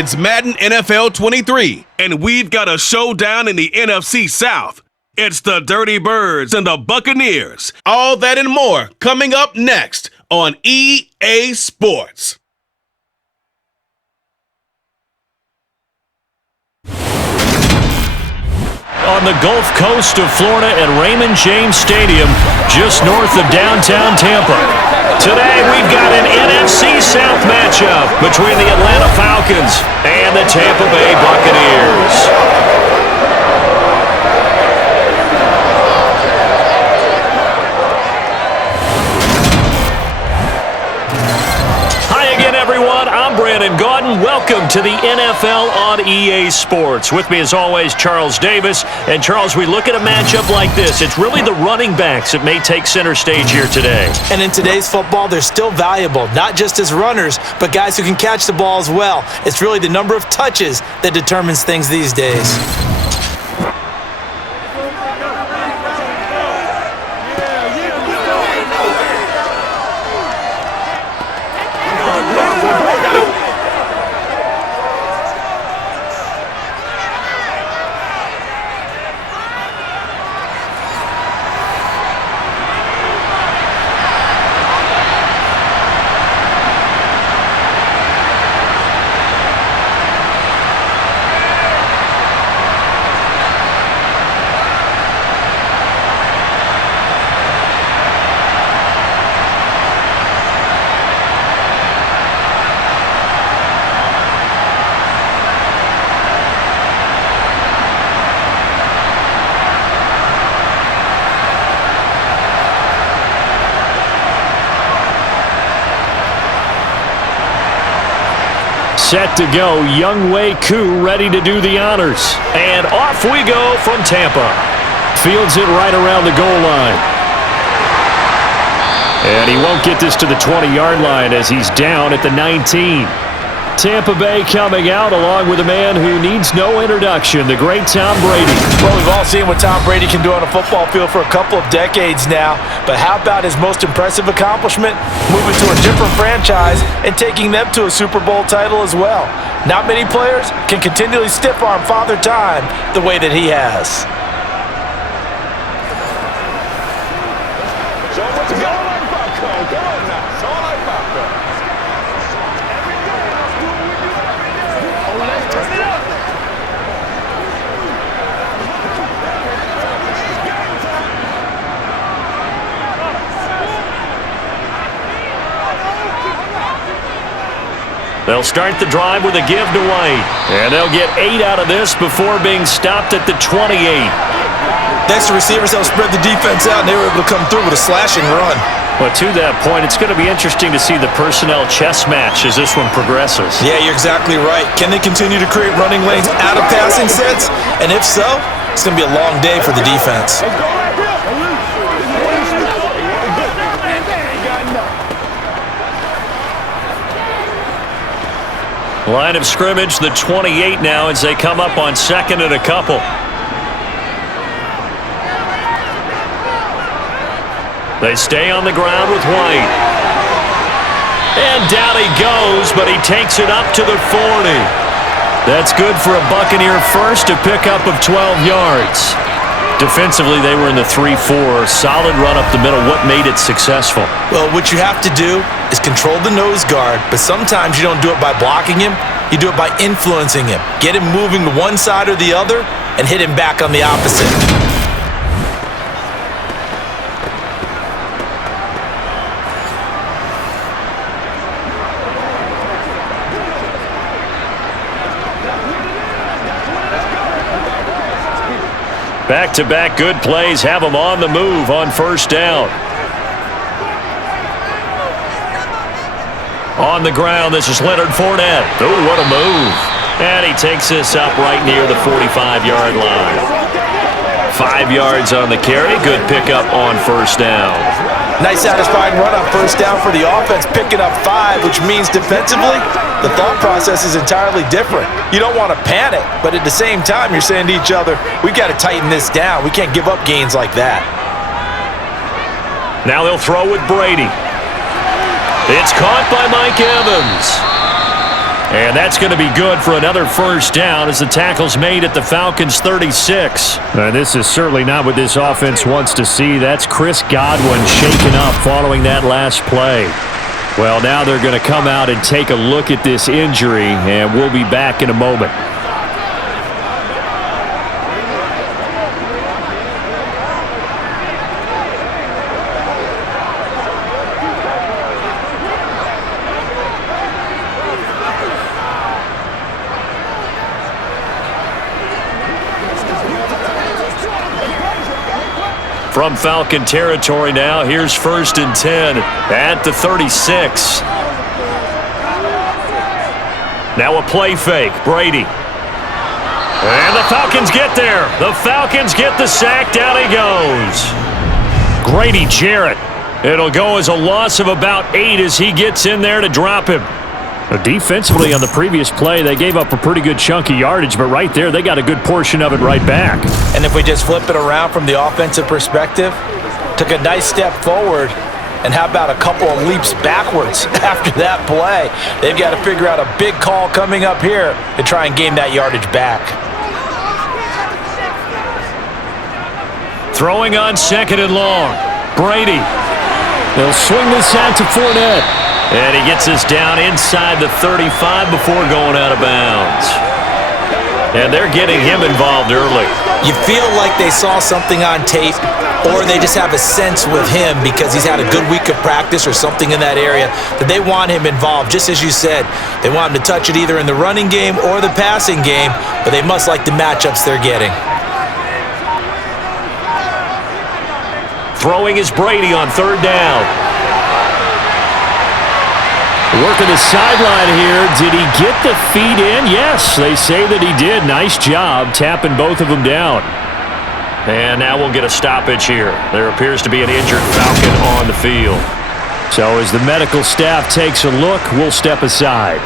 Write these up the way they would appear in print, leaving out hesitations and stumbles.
It's Madden NFL 23, and we've got a showdown in the NFC South. It's the Dirty Birds and the Buccaneers. All that and more coming up next on EA Sports. On the Gulf Coast of Florida at Raymond James Stadium, just north of downtown Tampa. Today, we've got an NFC South matchup between the Atlanta Falcons and the Tampa Bay Buccaneers. Welcome to the NFL on EA Sports. With me, as always, Charles Davis. And, Charles, we look at a matchup like this. It's really the running backs that may take center stage here today. And in today's football, they're still valuable, not just as runners, but guys who can catch the ball as well. It's really the number of touches that determines things these days. Set to go, Younghoe Koo ready to do the honors. And off we go from Tampa. Fields it right around the goal line. And he won't get this to the 20-yard line as he's down at the 19. Tampa Bay coming out along with a man who needs no introduction, the great Tom Brady. Well, we've all seen what Tom Brady can do on a football field for a couple of decades now. But how about his most impressive accomplishment? Moving to a different franchise and taking them to a Super Bowl title as well. Not many players can continually stiff-arm Father Time the way that he has. They'll start the drive with a give to White. And they'll get 8 out of this before being stopped at the 28. Next, the receivers helped spread the defense out, and they were able to come through with a slashing run. Well, to that point, it's going to be interesting to see the personnel chess match as this one progresses. Yeah, you're exactly right. Can they continue to create running lanes out of passing sets? And if so, it's going to be a long day for the defense. Line of scrimmage, the 28 now as they come up on second and a couple. They stay on the ground with White. And down he goes, but he takes it up to the 40. That's good for a Buccaneer first, a pickup of 12 yards. Defensively, they were in the 3-4. Solid run up the middle. What made it successful? Well, what you have to do is control the nose guard, but sometimes you don't do it by blocking him. You do it by influencing him. Get him moving to one side or the other and hit him back on the opposite. Back-to-back good plays have them on the move on first down. On the ground, this is Leonard Fournette. Oh, what a move. And he takes this up right near the 45-yard line. 5 yards on the carry. Good pickup on first down. Nice satisfying run on first down for the offense, picking up 5, which means defensively, the thought process is entirely different. You don't want to panic, but at the same time, you're saying to each other, we've got to tighten this down. We can't give up gains like that. Now they'll throw with Brady. It's caught by Mike Evans. And that's going to be good for another first down as the tackle's made at the Falcons' 36. And this is certainly not what this offense wants to see. That's Chris Godwin shaken up following that last play. Well, now they're going to come out and take a look at this injury, and we'll be back in a moment. From Falcon territory now, here's 1st and 10 at the 36. Now a play fake, Brady. And the Falcons get there. The Falcons get the sack, down he goes. Grady Jarrett. It'll go as a loss of about 8 as he gets in there to drop him. Defensively on the previous play, they gave up a pretty good chunk of yardage, but right there, they got a good portion of it right back. And if we just flip it around from the offensive perspective, took a nice step forward, and how about a couple of leaps backwards after that play? They've got to figure out a big call coming up here to try and gain that yardage back. Throwing on 2nd and long. Brady. They'll swing this out to Fournette. And he gets us down inside the 35 before going out of bounds. And they're getting him involved early. You feel like they saw something on tape, or they just have a sense with him because he's had a good week of practice or something in that area that they want him involved. Just as you said, they want him to touch it either in the running game or the passing game, but they must like the matchups they're getting. Throwing is Brady on 3rd down. Working the sideline here. Did he get the feet in? Yes, they say that he did. Nice job tapping both of them down. And now we'll get a stoppage here. There appears to be an injured Falcon on the field. So as the medical staff takes a look, we'll step aside.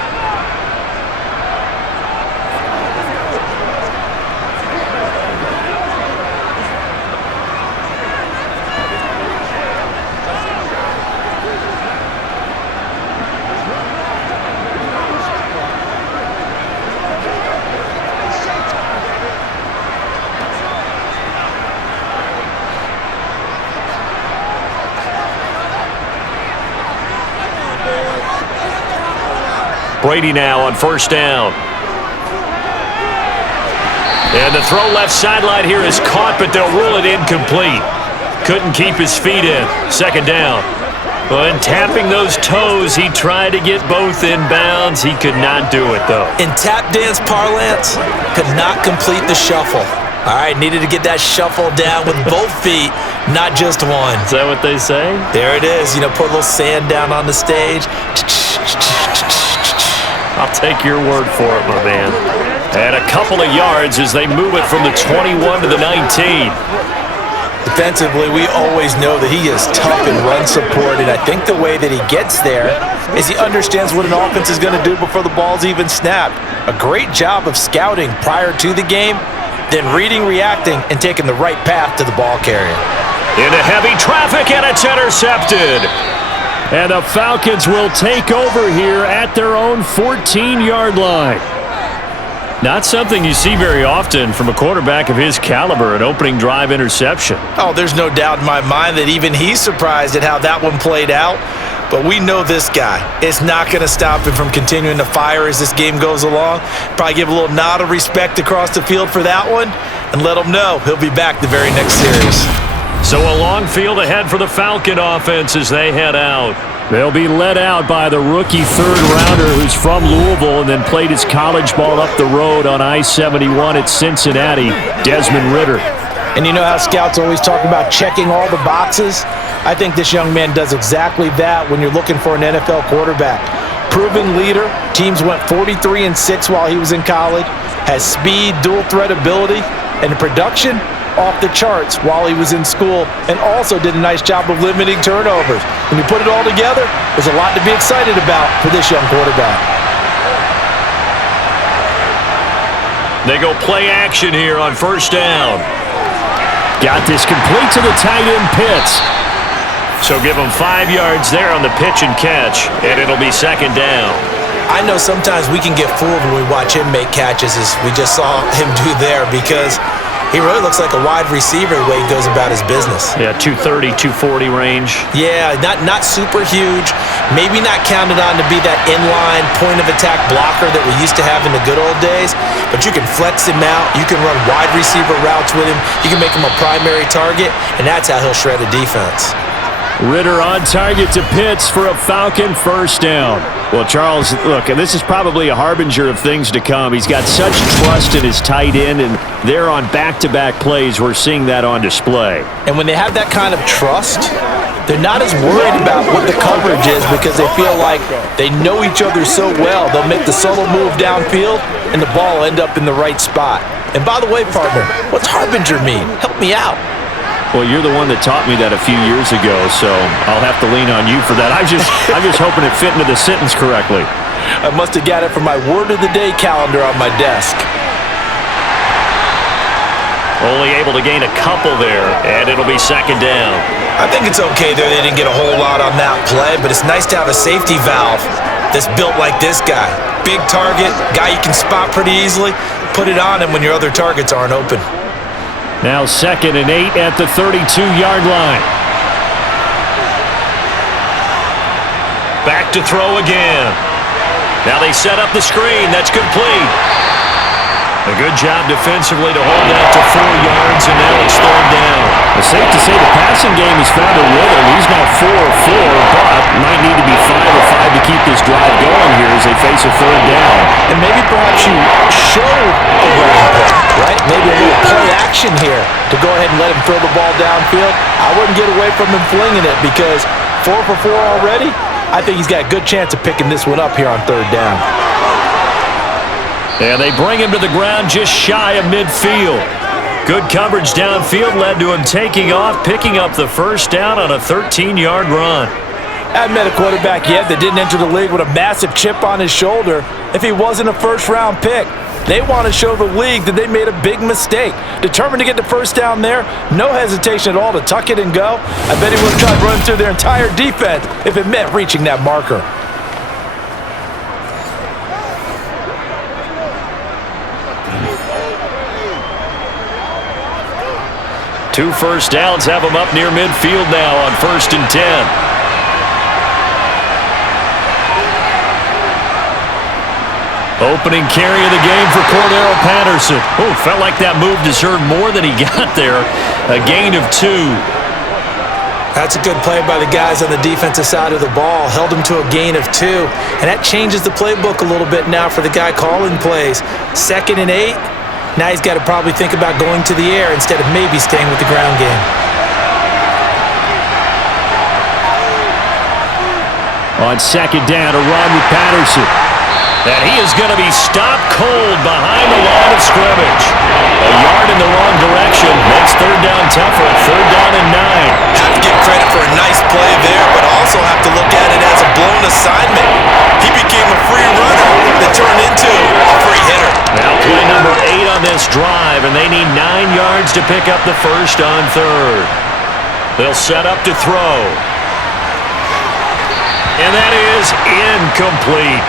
Brady now on 1st down. And the throw left sideline here is caught, but they'll rule it incomplete. Couldn't keep his feet in. 2nd down. When tapping those toes, he tried to get both in bounds. He could not do it, though. In tap dance parlance, could not complete the shuffle. All right, needed to get that shuffle down with both feet, not just one. Is that what they say? There it is. You know, put a little sand down on the stage. I'll take your word for it, my man. And a couple of yards as they move it from the 21 to the 19. Defensively, we always know that he is tough in run support, and I think the way that he gets there is he understands what an offense is going to do before the ball's even snapped. A great job of scouting prior to the game, then reading, reacting, and taking the right path to the ball carrier. Into heavy traffic, and it's intercepted. And the Falcons will take over here at their own 14-yard line. Not something you see very often from a quarterback of his caliber, an opening drive interception. Oh, there's no doubt in my mind that even he's surprised at how that one played out. But we know this guy. It's not going to stop him from continuing to fire as this game goes along. Probably give a little nod of respect across the field for that one and let him know he'll be back the very next series. So a long field ahead for the Falcon offense as they head out. They'll be led out by the rookie third-rounder who's from Louisville and then played his college ball up the road on I-71 at Cincinnati, Desmond Ridder. And you know how scouts always talk about checking all the boxes? I think this young man does exactly that when you're looking for an NFL quarterback. Proven leader. Teams went 43-6 while he was in college. Has speed, dual threat ability, and production off the charts while he was in school, and also did a nice job of limiting turnovers. When you put it all together, there's a lot to be excited about for this young quarterback. They go play action here on 1st down. Got this complete to the tight end Pitts. So give him 5 yards there on the pitch and catch, and it'll be 2nd down. I know sometimes we can get fooled when we watch him make catches, as we just saw him do there, because he really looks like a wide receiver the way he goes about his business. Yeah, 230, 240 range. Yeah, not super huge. Maybe not counted on to be that inline point-of-attack blocker that we used to have in the good old days, but you can flex him out. You can run wide receiver routes with him. You can make him a primary target, and that's how he'll shred a defense. Ritter on target to Pitts for a Falcon first down. Well, Charles, look, this is probably a harbinger of things to come. He's got such trust in his tight end, and they're on back-to-back plays. We're seeing that on display. And when they have that kind of trust, they're not as worried about what the coverage is because they feel like they know each other so well. They'll make the subtle move downfield, and the ball will end up in the right spot. And by the way, partner, what's harbinger mean? Help me out. Well, you're the one that taught me that a few years ago, so I'll have to lean on you for that. I'm just hoping it fit into the sentence correctly. I must have got it from my word of the day calendar on my desk. Only able to gain a couple there, and it'll be second down. I think it's okay there. They didn't get a whole lot on that play, but it's nice to have a safety valve that's built like this guy. Big target, guy you can spot pretty easily. Put it on him when your other targets aren't open. Now 2nd and 8 at the 32-yard line. Back to throw again. Now they set up the screen. That's complete. A good job defensively to hold that to 4 yards, and now it's third down. It's safe to say the passing game has found a rhythm. He's now 4 of 4, but might need to be 5 of 5 to keep this drive going here as they face a third down. And maybe perhaps you show a running play, right? Maybe a little play action here to go ahead and let him throw the ball downfield. I wouldn't get away from him flinging it because 4 for 4 already, I think he's got a good chance of picking this one up here on third down. And they bring him to the ground just shy of midfield. Good coverage downfield led to him taking off, picking up the first down on a 13-yard run. I haven't met a quarterback yet that didn't enter the league with a massive chip on his shoulder if he wasn't a first-round pick. They want to show the league that they made a big mistake. Determined to get the first down there, no hesitation at all to tuck it and go. I bet he would have tried running through their entire defense if it meant reaching that marker. Two first downs have him up near midfield now on 1st and 10. Opening carry of the game for Cordero Patterson. Oh, felt like that move deserved more than he got there. A gain of 2. That's a good play by the guys on the defensive side of the ball. Held him to a gain of 2. And that changes the playbook a little bit now for the guy calling plays. 2nd and 8. Now he's got to probably think about going to the air instead of maybe staying with the ground game. On 2nd down, a run with Patterson. And he is going to be stopped cold behind the line of scrimmage. A yard in the wrong direction. Makes third down tougher. 3rd down and 9. Have to give credit for a nice play there, but also have to look at it as a blown assignment. He became a free runner that turned into a free hitter. Now play number 8 on this drive, and they need 9 yards to pick up the first on 3rd. They'll set up to throw. And that is incomplete.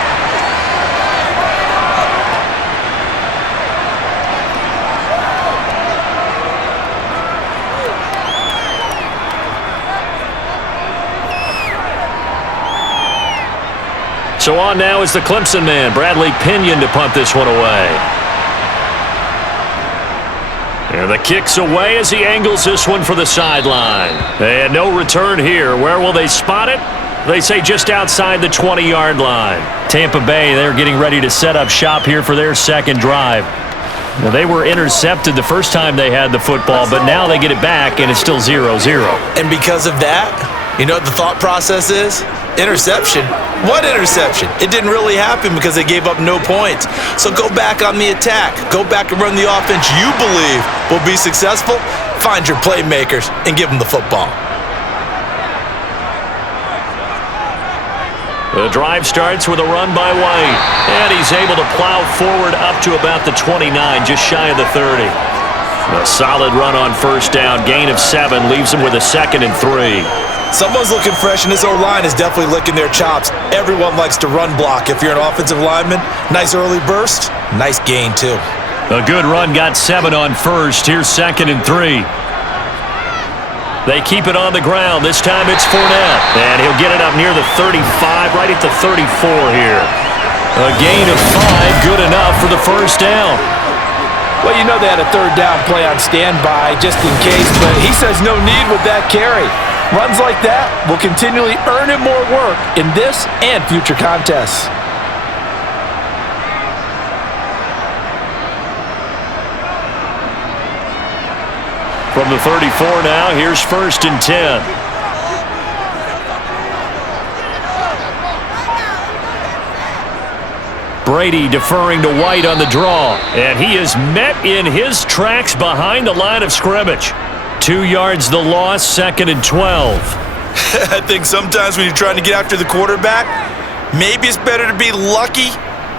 So on now is the Clemson man, Bradley Pinion, to punt this one away. And the kick's away as he angles this one for the sideline. And no return here. Where will they spot it? They say just outside the 20-yard line. Tampa Bay, they're getting ready to set up shop here for their second drive. Now, they were intercepted the first time they had the football, but now they get it back, and it's still 0-0. And because of that, you know what the thought process is? Interception. What interception? It didn't really happen because they gave up no points. So go back on the attack. Go back and run the offense you believe will be successful. Find your playmakers and give them the football. The drive starts with a run by White, and he's able to plow forward up to about the 29, just shy of the 30. A solid run on first down, gain of 7, leaves him with a 2nd and 3. Someone's looking fresh, and this O-line is definitely licking their chops. Everyone likes to run block. If you're an offensive lineman, nice early burst, nice gain too. A good run got 7 on first. Here's 2nd and 3. They keep it on the ground. This time it's Fournette. And he'll get it up near the 35, right at the 34 here. A gain of 5, good enough for the first down. Well, you know they had a 3rd down play on standby just in case, but he says no need with that carry. Runs like that will continually earn him more work in this and future contests. From the 34 now, here's 1st and 10. Brady deferring to White on the draw, and he is met in his tracks behind the line of scrimmage. 2 yards the loss, 2nd and 12. I think sometimes when you're trying to get after the quarterback, maybe it's better to be lucky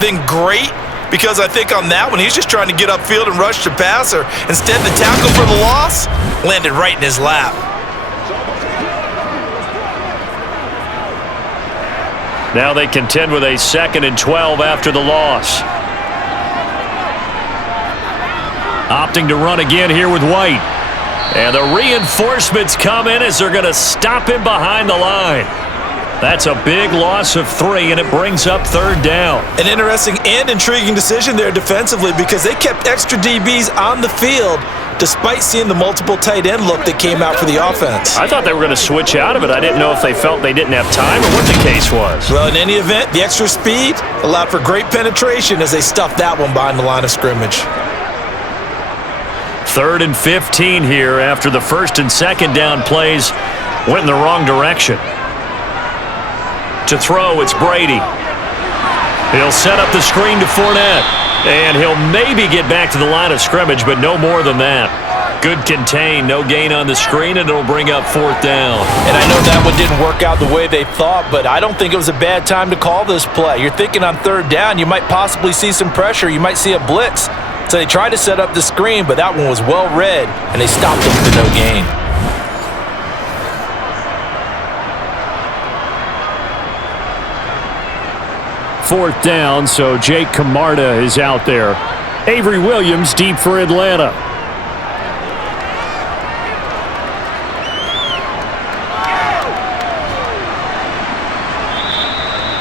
than great, because I think on that one, he's just trying to get upfield and rush the passer. Instead, the tackle for the loss landed right in his lap. Now they contend with a 2nd and 12 after the loss. Opting to run again here with White. And the reinforcements come in as they're going to stop him behind the line. That's a big loss of 3, and it brings up 3rd down. An interesting and intriguing decision there defensively, because they kept extra DBs on the field despite seeing the multiple tight end look that came out for the offense. I thought they were going to switch out of it. I didn't know if they felt they didn't have time or what the case was. Well, in any event, the extra speed allowed for great penetration as they stuffed that one behind the line of scrimmage. 3rd and 15 here after the 1st and 2nd down plays went in the wrong direction. To throw, it's Brady. He'll set up the screen to Fournette. And he'll maybe get back to the line of scrimmage, but no more than that. Good contain, no gain on the screen, and it'll bring up 4th down. And I know that one didn't work out the way they thought, but I don't think it was a bad time to call this play. You're thinking on 3rd down, you might possibly see some pressure. You might see a blitz. So they tried to set up the screen, but that one was well read, and they stopped him for no gain. Fourth down, so Jake Camarda is out there. Avery Williams deep for Atlanta.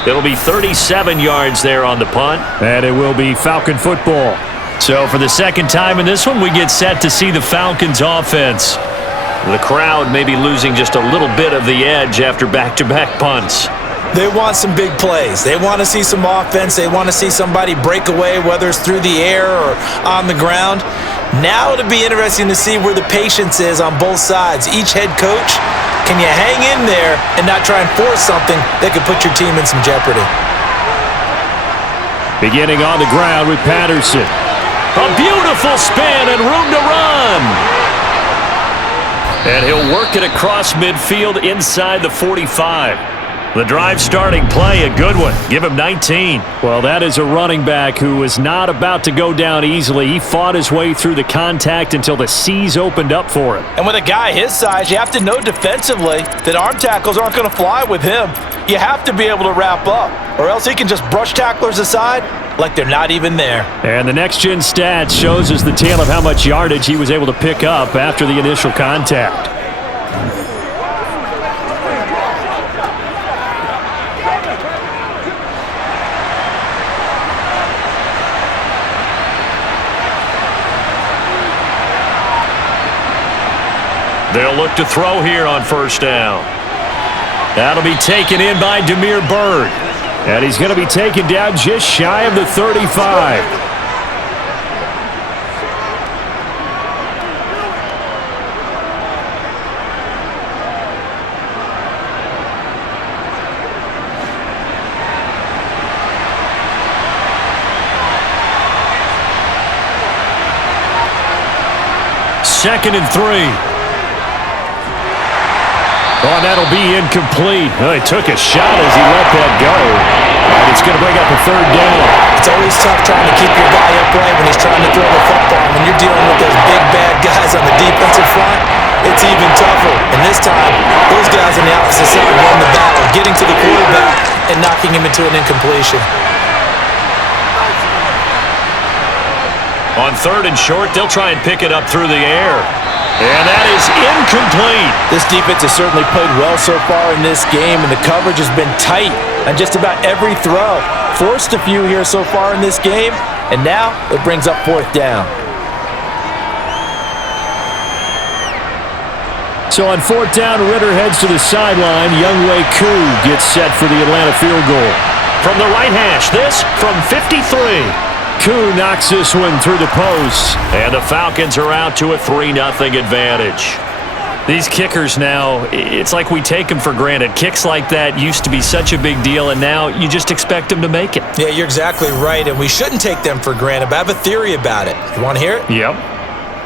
It'll be 37 yards there on the punt, and it will be Falcon football. So for the 2nd time in this one, we get set to see the Falcons offense. The crowd may be losing just a little bit of the edge after back-to-back punts. They want some big plays. They want to see some offense. They want to see somebody break away, whether it's through the air or on the ground. Now it'll be interesting to see where the patience is on both sides. Each head coach, can you hang in there and not try and force something that could put your team in some jeopardy? Beginning on the ground with Patterson. A beautiful spin and room to run. And he'll work it across midfield inside the 45. The drive starting play, a good one. Give him 19. Well, that is a running back who is not about to go down easily. He fought his way through the contact until the seas opened up for him. And with a guy his size, you have to know defensively that arm tackles aren't going to fly with him. You have to be able to wrap up, or else he can just brush tacklers aside like they're not even there. And the next-gen stats shows us the tale of how much yardage he was able to pick up after the initial contact. They'll look to throw here on 1st down. That'll be taken in by Damiere Byrd. And he's going to be taken down just shy of the 35. Second and 3. Oh, and that'll be incomplete. Oh, he took a shot as he let that go. And it's going to bring up a 3rd down. It's always tough trying to keep your guy upright when he's trying to throw the football. When you're dealing with those big, bad guys on the defensive front, it's even tougher. And this time, those guys on the backing him into an incompletion. On 3rd and short, they'll try and pick it up through the air. And that is incomplete. This defense has certainly played well so far in this game, and the coverage has been tight on just about every throw. Forced a few here so far in this game, and now it brings up 4th down. So on 4th down, Ritter heads to the sideline. Younghoe Koo gets set for the Atlanta field goal. From the right hash, this from 53. Koo knocks this one through the post. And the Falcons are out to a 3-0 advantage. These kickers now, it's like we take them for granted. Kicks like that used to be such a big deal, and now you just expect them to make it. Yeah, you're exactly right, and we shouldn't take them for granted, but I have a theory about it. You want to hear it? Yep.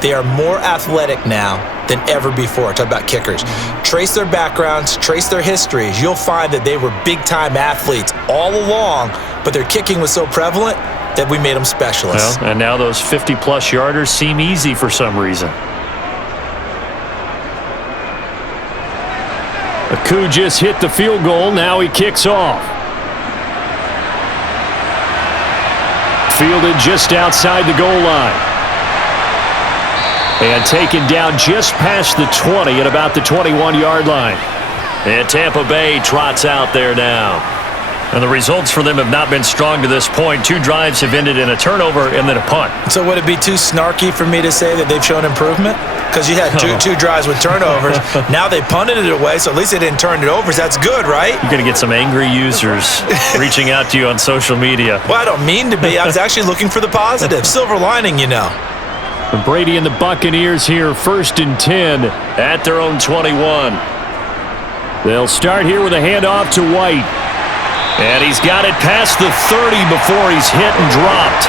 They are more athletic now than ever before. Talk about kickers. Trace their backgrounds, trace their histories. You'll find that they were big-time athletes all along, but their kicking was so prevalent that we made them specialists. Well, and now those 50-plus yarders seem easy for some reason. Koo just hit the field goal. Now he kicks off. Fielded just outside the goal line. And taken down just past the 20 at about the 21-yard line. And Tampa Bay trots out there now. And the results for them have not been strong to this point. 2 drives have ended in a turnover and then a punt. So would it be too snarky for me to say that they've shown improvement? Because you had two drives with turnovers. Now they punted it away, so at least they didn't turn it over. So that's good, right? You're going to get some angry users reaching out to you on social media. Well, I don't mean to be. I was actually looking for the positive. Silver lining, you know. Brady and the Buccaneers here, 1st and 10 at their own 21. They'll start here with a handoff to White. And he's got it past the 30 before he's hit and dropped.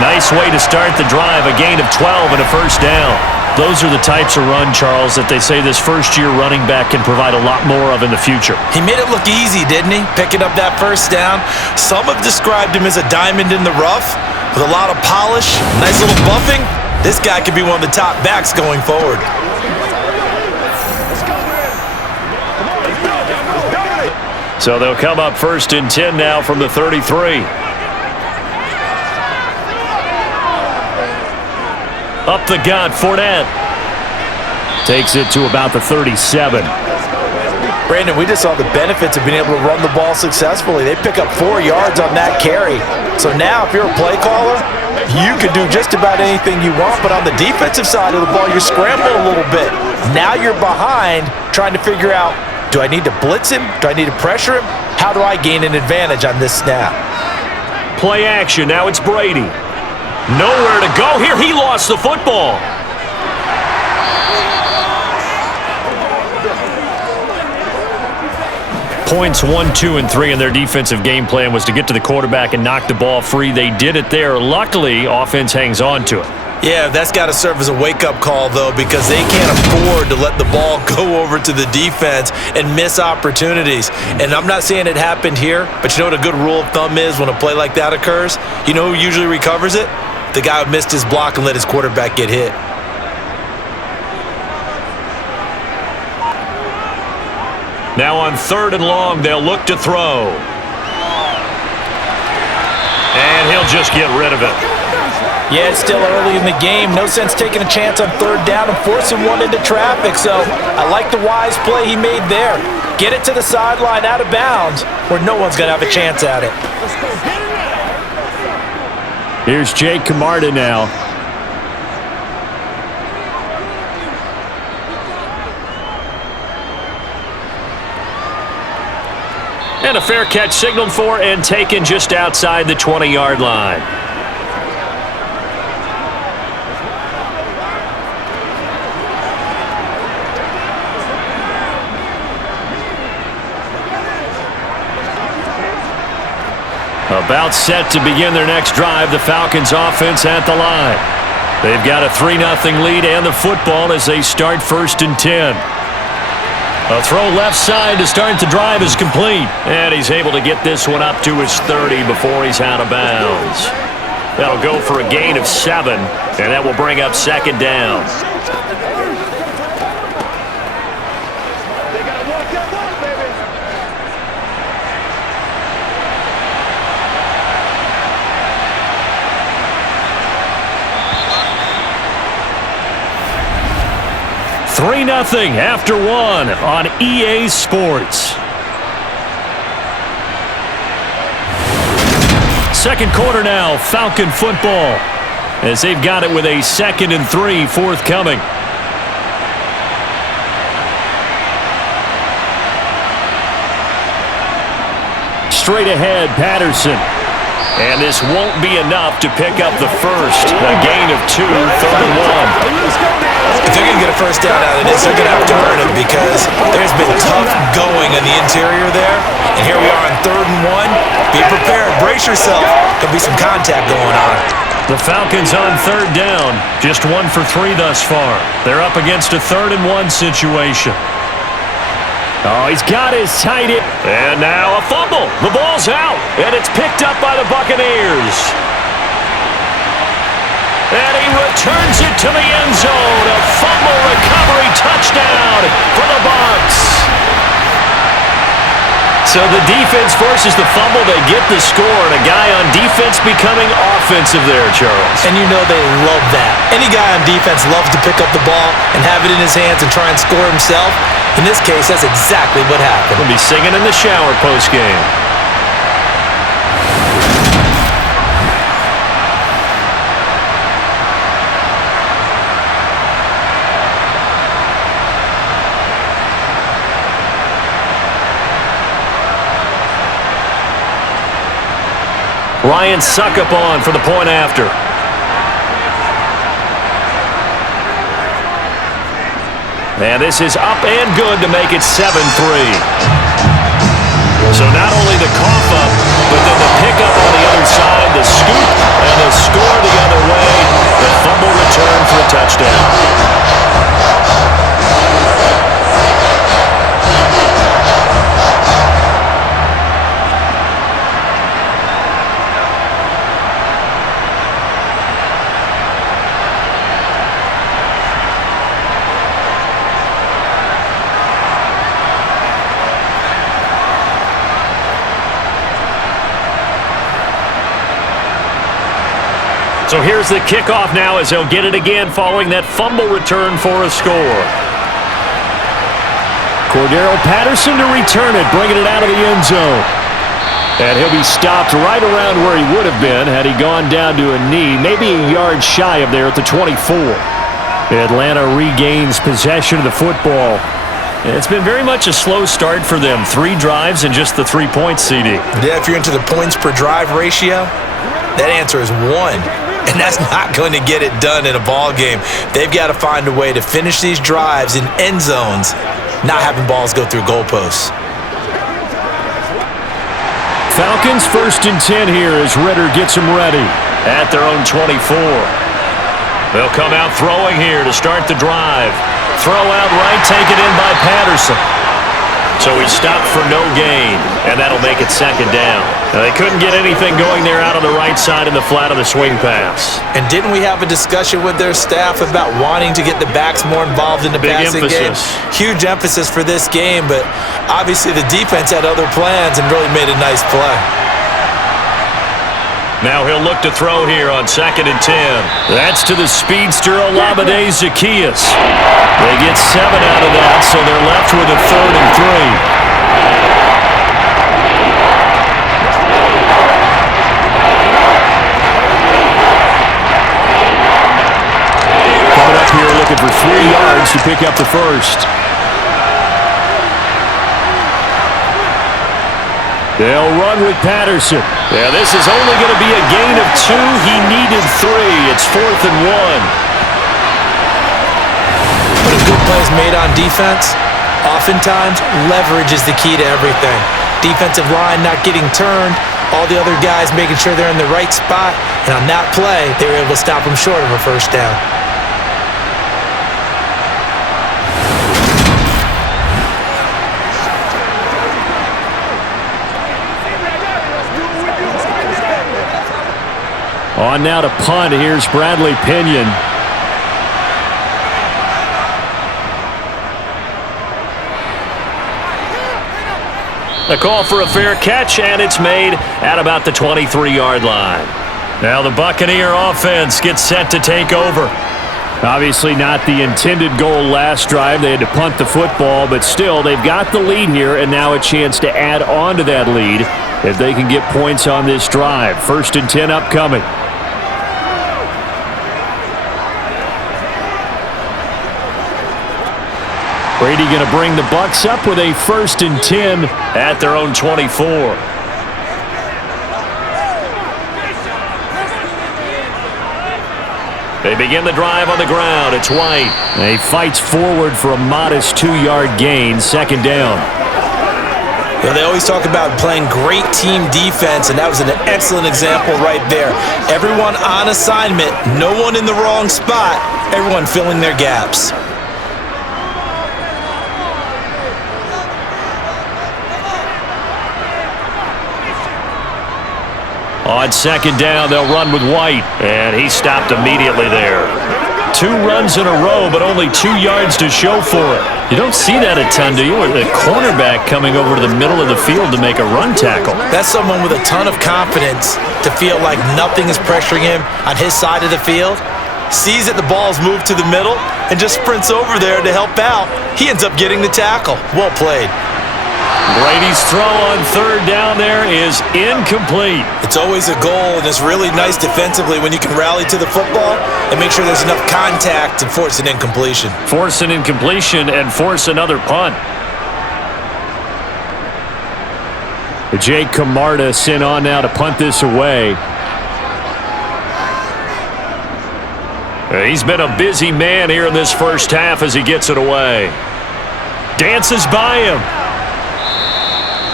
Nice way to start the drive, a gain of 12 and a 1st down. Those are the types of run, Charles, that they say this first-year running back can provide a lot more of in the future. He made it look easy, didn't he? Picking up that 1st down. Some have described him as a diamond in the rough with a lot of polish, nice little buffing. This guy could be one of the top backs going forward. So they'll come up 1st and 10 now from the 33. Up the gut, Fournette. Takes it to about the 37. Brandon, we just saw the benefits of being able to run the ball successfully. They pick up 4 yards on that carry. So now if you're a play caller, you can do just about anything you want, but on the defensive side of the ball, you're scrambling a little bit. Now you're behind trying to figure out, do I need to blitz him? Do I need to pressure him? How do I gain an advantage on this snap? Play action. Now it's Brady. Nowhere to go here. He lost the football. Points 1, 2, and 3 in their defensive game plan was to get to the quarterback and knock the ball free. They did it there. Luckily, offense hangs on to it. Yeah, that's got to serve as a wake-up call, though, because they can't afford to let the ball go over to the defense and miss opportunities. And I'm not saying it happened here, but you know what a good rule of thumb is when a play like that occurs? You know who usually recovers it? The guy who missed his block and let his quarterback get hit. Now on 3rd and long, they'll look to throw. And he'll just get rid of it. Yeah, it's still early in the game. No sense taking a chance on 3rd down and forcing one into traffic. So I like the wise play he made there. Get it to the sideline out of bounds where no one's going to have a chance at it. Here's Jake Camarda now. And a fair catch signaled for and taken just outside the 20-yard line. About set to begin their next drive, the Falcons offense at the line. They've got a 3-0 lead and the football as they start 1st and 10. A throw left side to start the drive is complete. And he's able to get this one up to his 30 before he's out of bounds. That'll go for a gain of 7, and that will bring up 2nd down. 3-0 after one on EA Sports. Second quarter now, Falcon football, as they've got it with a 2nd and 3 forthcoming. Straight ahead, Patterson. And this won't be enough to pick up the first. A gain of 2, 3rd and 1. If they're going to get a first down out of this, they're going to have to earn it because there's been tough going in the interior there. And here we are on 3rd and 1. Be prepared. Brace yourself. There'll be some contact going on. The Falcons on 3rd down. Just 1 for 3 thus far. They're up against a 3rd and 1 situation. Oh, he's got his tight end. And now a fumble. The ball's out. And it's picked up by the Buccaneers. And he returns it to the end zone. A fumble recovery touchdown for the Bucs. So the defense forces the fumble. They get the score. And a guy on defense becoming offensive there, Charles. And you know they love that. Any guy on defense loves to pick up the ball and have it in his hands and try and score himself. In this case, that's exactly what happened. We'll be singing in the shower post-game. Ryan Suckup on for the point after. And this is up and good to make it 7-3. So not only the cough up, but then the pickup on the other side, the scoop, and the score the other way. The fumble return for a touchdown. So here's the kickoff now as he'll get it again following that fumble return for a score. Cordero Patterson to return it, bringing it out of the end zone. And he'll be stopped right around where he would have been had he gone down to a knee, maybe a yard shy of there at the 24. Atlanta regains possession of the football. It's been very much a slow start for them. 3 drives and just the 3 points, CD. Yeah, if you're into the points per drive ratio, that answer is 1. And that's not going to get it done in a ball game. They've got to find a way to finish these drives in end zones, not having balls go through goalposts. Falcons 1st and 10 here as Ritter gets them ready at their own 24. They'll come out throwing here to start the drive. Throw out right, taken in by Patterson. So he stopped for no gain, and that'll make it 2nd down. Now, they couldn't get anything going there out on the right side in the flat of the swing pass. And didn't we have a discussion with their staff about wanting to get the backs more involved in the passing game? Huge emphasis for this game, but obviously the defense had other plans and really made a nice play. Now he'll look to throw here on 2nd and 10. That's to the speedster All-Madden Zacchaeus. They get 7 out of that, so they're left with a 3rd and 3. Coming up here looking for 3 yards to pick up the first. They'll run with Patterson. Yeah, this is only going to be a gain of 2. He needed 3. It's 4th and 1. When a good play is made on defense, oftentimes leverage is the key to everything. Defensive line not getting turned, all the other guys making sure they're in the right spot, and on that play, they were able to stop them short of a first down. On now to punt. Here's Bradley Pinion. A call for a fair catch, and it's made at about the 23-yard line. Now the Buccaneer offense gets set to take over. Obviously not the intended goal last drive. They had to punt the football, but still, they've got the lead here, and now a chance to add on to that lead if they can get points on this drive. 1st and 10 upcoming. Brady going to bring the Bucs up with a 1st and 10 at their own 24. They begin the drive on the ground. It's White. He fights forward for a modest 2-yard gain. 2nd down. You know, they always talk about playing great team defense, and that was an excellent example right there. Everyone on assignment, no one in the wrong spot, everyone filling their gaps. On 2nd down, they'll run with White, and he stopped immediately there. 2 runs in a row, but only 2 yards to show for it. You don't see that a ton, do you? A cornerback coming over to the middle of the field to make a run tackle. That's someone with a ton of confidence to feel like nothing is pressuring him on his side of the field. Sees that the ball's moved to the middle and just sprints over there to help out. He ends up getting the tackle. Well played. Brady's throw on 3rd down there is incomplete. It's always a goal, and it's really nice defensively when you can rally to the football and make sure there's enough contact to force an incompletion. Force an incompletion and force another punt. Jake Camarda sent on now to punt this away. He's been a busy man here in this first half as he gets it away. Dances by him.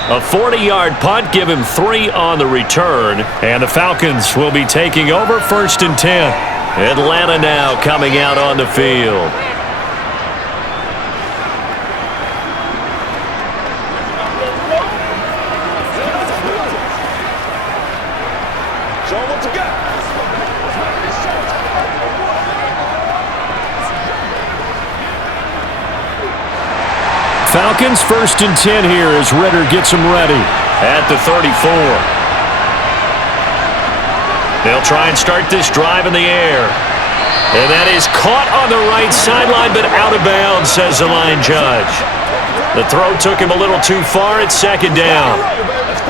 A 40-yard punt, give him 3 on the return, and the Falcons will be taking over 1st and 10. Atlanta now coming out on the field. Falcons 1st and 10 here as Ritter gets them ready at the 34. They'll try and start this drive in the air. And that is caught on the right sideline, but out of bounds, says the line judge. The throw took him a little too far. It's 2nd down.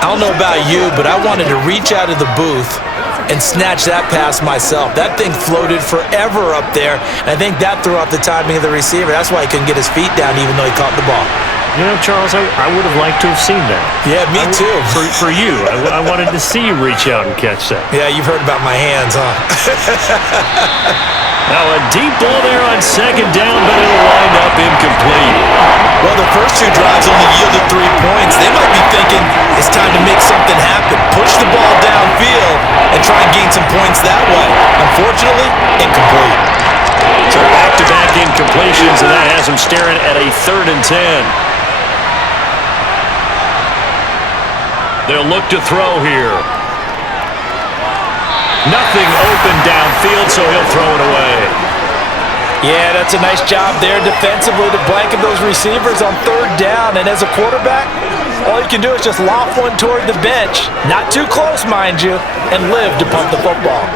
I don't know about you, but I wanted to reach out of the booth and snatch that pass myself. That thing floated forever up there, and I think that threw off the timing of the receiver. That's why he couldn't get his feet down even though he caught the ball. You know, Charles, I would have liked to have seen that. Yeah, me too. For you. I wanted to see you reach out and catch that. Yeah, you've heard about my hands, huh? Now a deep ball there on 2nd down, but it'll wind up incomplete. Well, the first 2 drives only yielded 3 points. They might be thinking it's time to make something happen. Push the ball downfield and try and gain some points that way. Unfortunately, incomplete. So back-to-back incompletions, and that has them staring at a 3rd and 10. They'll look to throw here. Nothing open downfield, so he'll throw it away. Yeah, that's a nice job there defensively to blanket those receivers on 3rd down. And as a quarterback, all you can do is just loft one toward the bench. Not too close, mind you, and live to punt the football.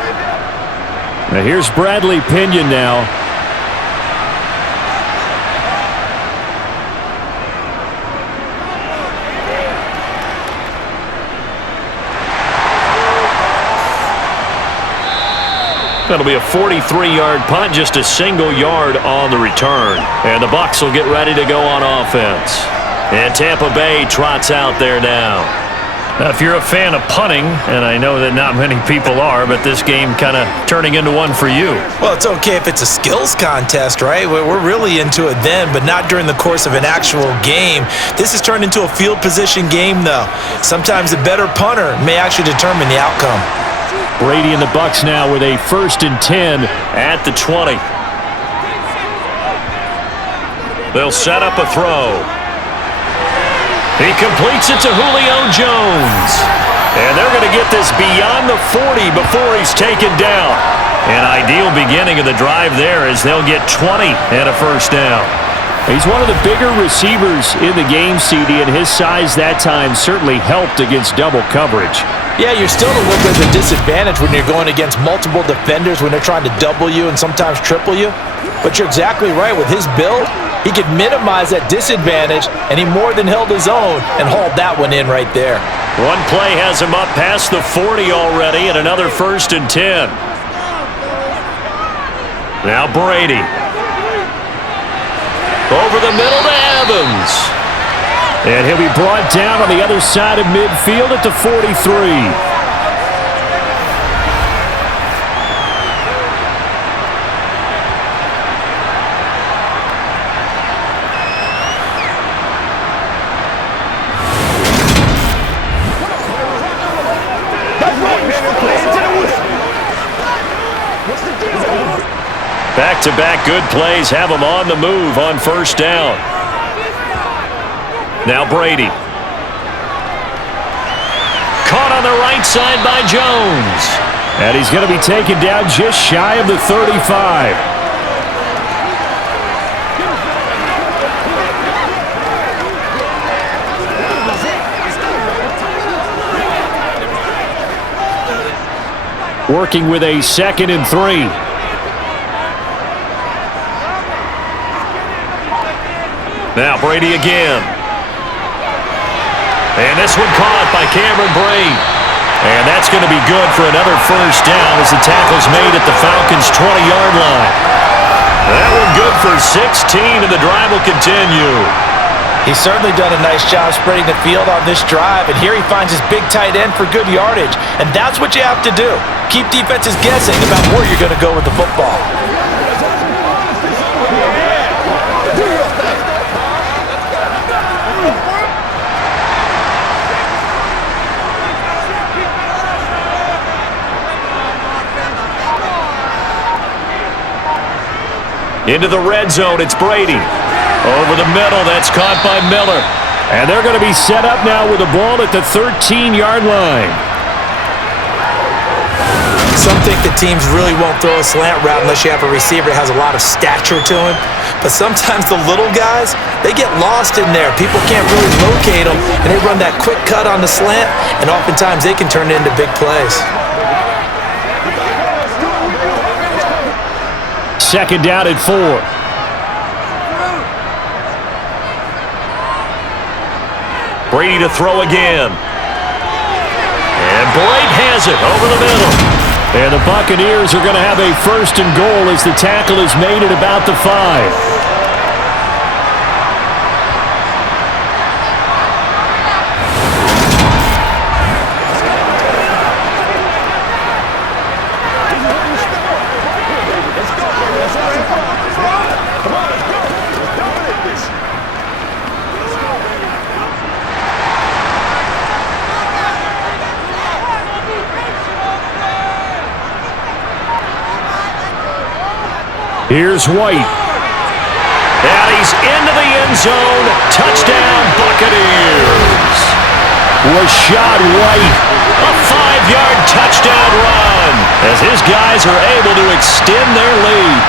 Now here's Bradley Pinion now. That'll be a 43-yard punt, just a single yard on the return. And the Bucs will get ready to go on offense. And Tampa Bay trots out there now. Now, if you're a fan of punting, and I know that not many people are, but this game kind of turning into one for you. Well, it's okay if it's a skills contest, right? We're really into it then, but not during the course of an actual game. This has turned into a field position game, though. Sometimes a better punter may actually determine the outcome. Brady and the Bucs now with a 1st and 10 at the 20. They'll set up a throw. He completes it to Julio Jones. And they're going to get this beyond the 40 before he's taken down. An ideal beginning of the drive there as they'll get 20 and a 1st down. He's one of the bigger receivers in the game, CD, and his size that time certainly helped against double coverage. Yeah, you're still a little bit of a disadvantage when you're going against multiple defenders when they're trying to double you and sometimes triple you. But you're exactly right. With his build, he could minimize that disadvantage, and he more than held his own and hauled that one in right there. One play has him up past the 40 already, and another 1st and 10. Now Brady. Over the middle to Evans. And he'll be brought down on the other side of midfield at the 43. Back-to-back good plays have him on the move on 1st down. Now Brady. Caught on the right side by Jones. And he's going to be taken down just shy of the 35. Working with a 2nd and 3. Now Brady again. And this one caught by Cameron Brate. And that's going to be good for another 1st down as the tackle's made at the Falcons' 20-yard line. That one good for 16, and the drive will continue. He's certainly done a nice job spreading the field on this drive, and here he finds his big tight end for good yardage. And that's what you have to do. Keep defenses guessing about where you're going to go with the football. Into the red zone, it's Brady. Over the middle, that's caught by Miller. And they're going to be set up now with the ball at the 13-yard line. Some think the teams really won't throw a slant route unless you have a receiver that has a lot of stature to him. But sometimes the little guys, they get lost in there. People can't really locate them, and they run that quick cut on the slant, and oftentimes they can turn it into big plays. 2nd down at 4. Brady to throw again. And Brate has it over the middle. And the Buccaneers are going to have a 1st and goal as the tackle is made at about the 5. Here's White. And he's into the end zone. Touchdown, Buccaneers. Rachaad White. A 5-yard touchdown run as his guys are able to extend their lead.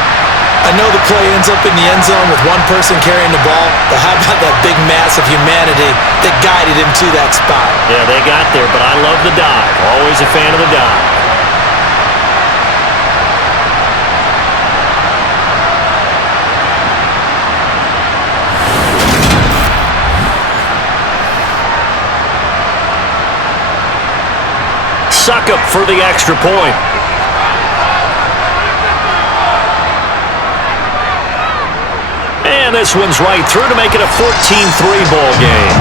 I know the play ends up in the end zone with one person carrying the ball, but how about that big mass of humanity that guided him to that spot? Yeah, they got there, but I love the dive. Always a fan of the dive. Suck up for the extra point. And this one's right through to make it a 14-3 ball game.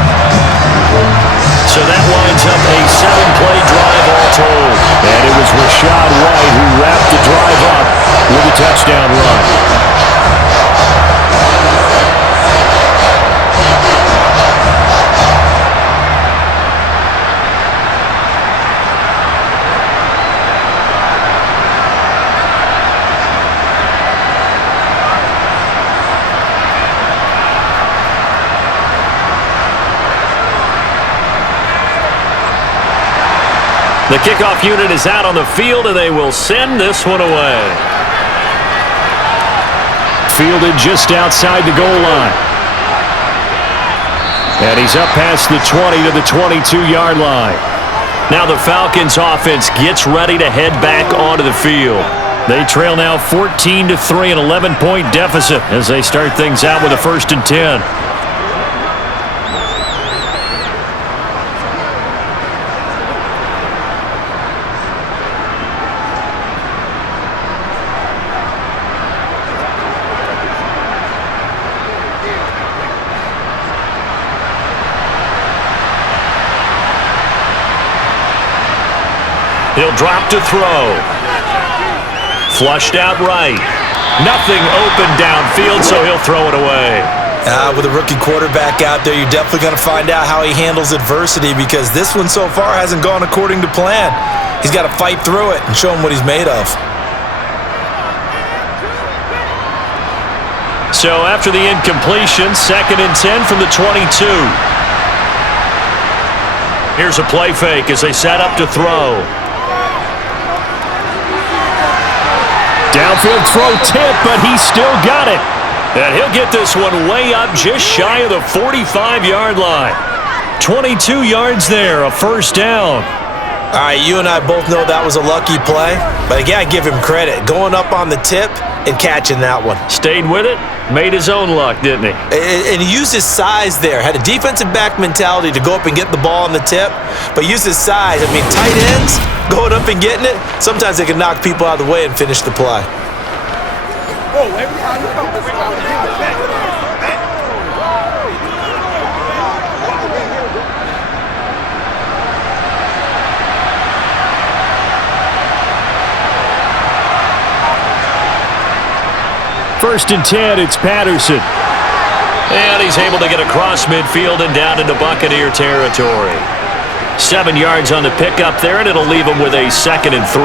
So that winds up a 7-play drive all told. And it was Rachaad White who wrapped the drive up with a touchdown run. The kickoff unit is out on the field, and they will send this one away. Fielded just outside the goal line. And he's up past the 20 to the 22-yard line. Now the Falcons offense gets ready to head back onto the field. They trail now 14-3, an 11-point deficit as they start things out with a 1st and 10. He'll drop to throw. Flushed out right. Nothing open downfield, so he'll throw it away. With a rookie quarterback out there, you're definitely going to find out how he handles adversity because this one so far hasn't gone according to plan. He's got to fight through it and show him what he's made of. So after the incompletion, 2nd and 10 from the 22. Here's a play fake as they set up to throw. Downfield throw tip, but he still got it. And he'll get this one way up just shy of the 45-yard line. 22 yards there, a 1st down. All right, you and I both know that was a lucky play, but I got to give him credit. Going up on the tip and catching that one. Stayed with it, made his own luck, didn't he? And he used his size there. Had a defensive back mentality to go up and get the ball on the tip, but used his size. I mean, tight ends going up and getting it, sometimes they can knock people out of the way and finish the play. First and 10, it's Patterson. And he's able to get across midfield and down into Buccaneer territory. 7 yards on the pickup there, and it'll leave him with a 2nd and 3.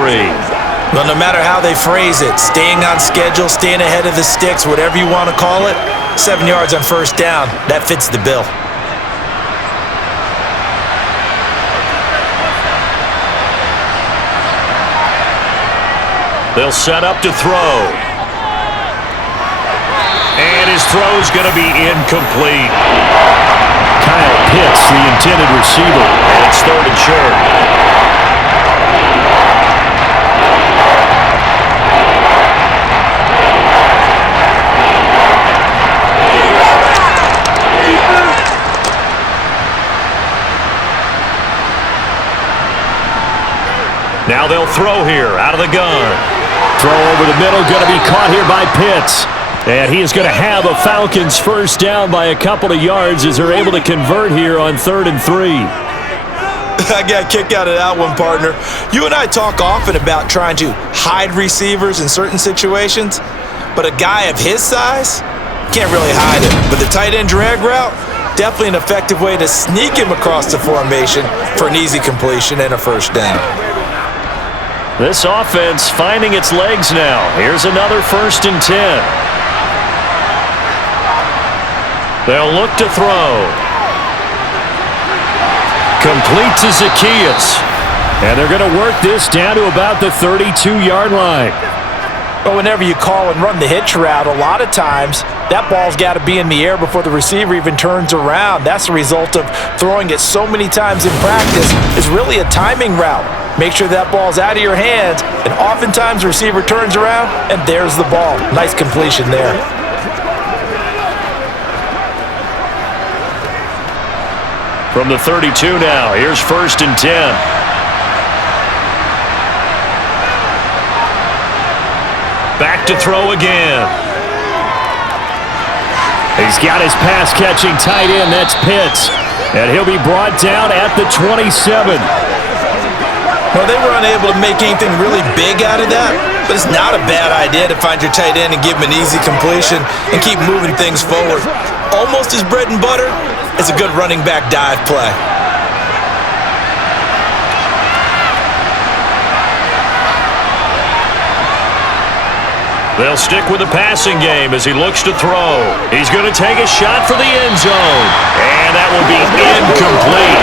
Well, no matter how they phrase it, staying on schedule, staying ahead of the sticks, whatever you want to call it, 7 yards on 1st down, that fits the bill. They'll set up to throw. And his throw's going to be incomplete. Kyle Pitts, the intended receiver. And it's 3rd and short. Now they'll throw here out of the gun. Throw over the middle, going to be caught here by Pitts. And he is going to have a Falcons 1st down by a couple of yards as they're able to convert here on 3rd and 3. I got a kick out of that one, partner. You and I talk often about trying to hide receivers in certain situations, but a guy of his size can't really hide him. But the tight end drag route, definitely an effective way to sneak him across the formation for an easy completion and a 1st down. This offense finding its legs now. Here's another 1st and 10. They'll look to throw. Complete to Zacchaeus. And they're going to work this down to about the 32-yard line. But whenever you call and run the hitch route, a lot of times that ball's got to be in the air before the receiver even turns around. That's the result of throwing it so many times in practice. It's really a timing route. Make sure that ball's out of your hands, and oftentimes the receiver turns around, and there's the ball. Nice completion there. From the 32 now, here's 1st and 10. Back to throw again. He's got his pass-catching tight end, that's Pitts. And he'll be brought down at the 27. Well, they were unable to make anything really big out of that, but it's not a bad idea to find your tight end and give him an easy completion and keep moving things forward. Almost his bread and butter. It's a good running back dive play. They'll stick with the passing game as he looks to throw. He's going to take a shot for the end zone. And that will be incomplete.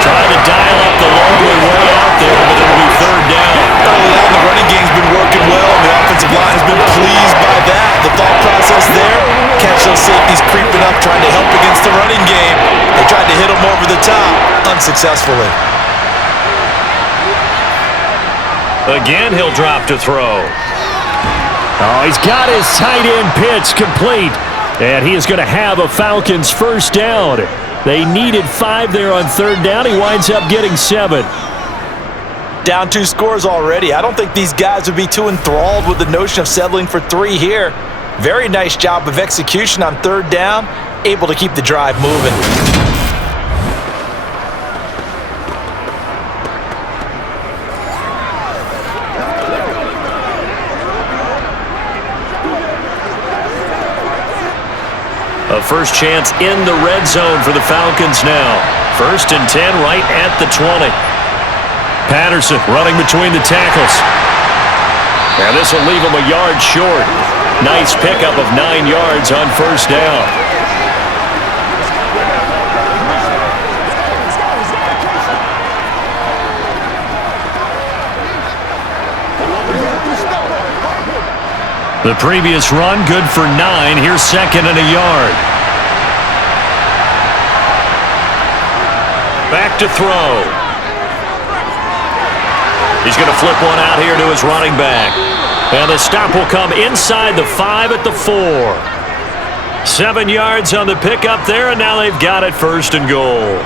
Trying to dial up the lonely way out there, but it'll be 3rd down. Early on, the running game's been working well, and the offensive line has been pleased by that. The thought process there, catch those safeties creeping up, trying to help against the running game. They tried to hit them over the top, unsuccessfully. Again, he'll drop to throw. Oh, he's got his tight end pitch complete. And he is going to have a Falcons first down. They needed 5 there on third down. He winds up getting 7. Down 2 scores already. I don't think these guys would be too enthralled with the notion of settling for 3 here. Very nice job of execution on third down. Able to keep the drive moving. A first chance in the red zone for the Falcons now. 1st and 10 right at the 20. Patterson running between the tackles. And this will leave him a yard short. Nice pickup of 9 yards on first down. The previous run, good for 9. Here's 2nd and a yard. Back to throw. He's going to flip one out here to his running back. And the stop will come inside the 5 at the 4. 7 yards on the pickup there, and now they've got it 1st and goal.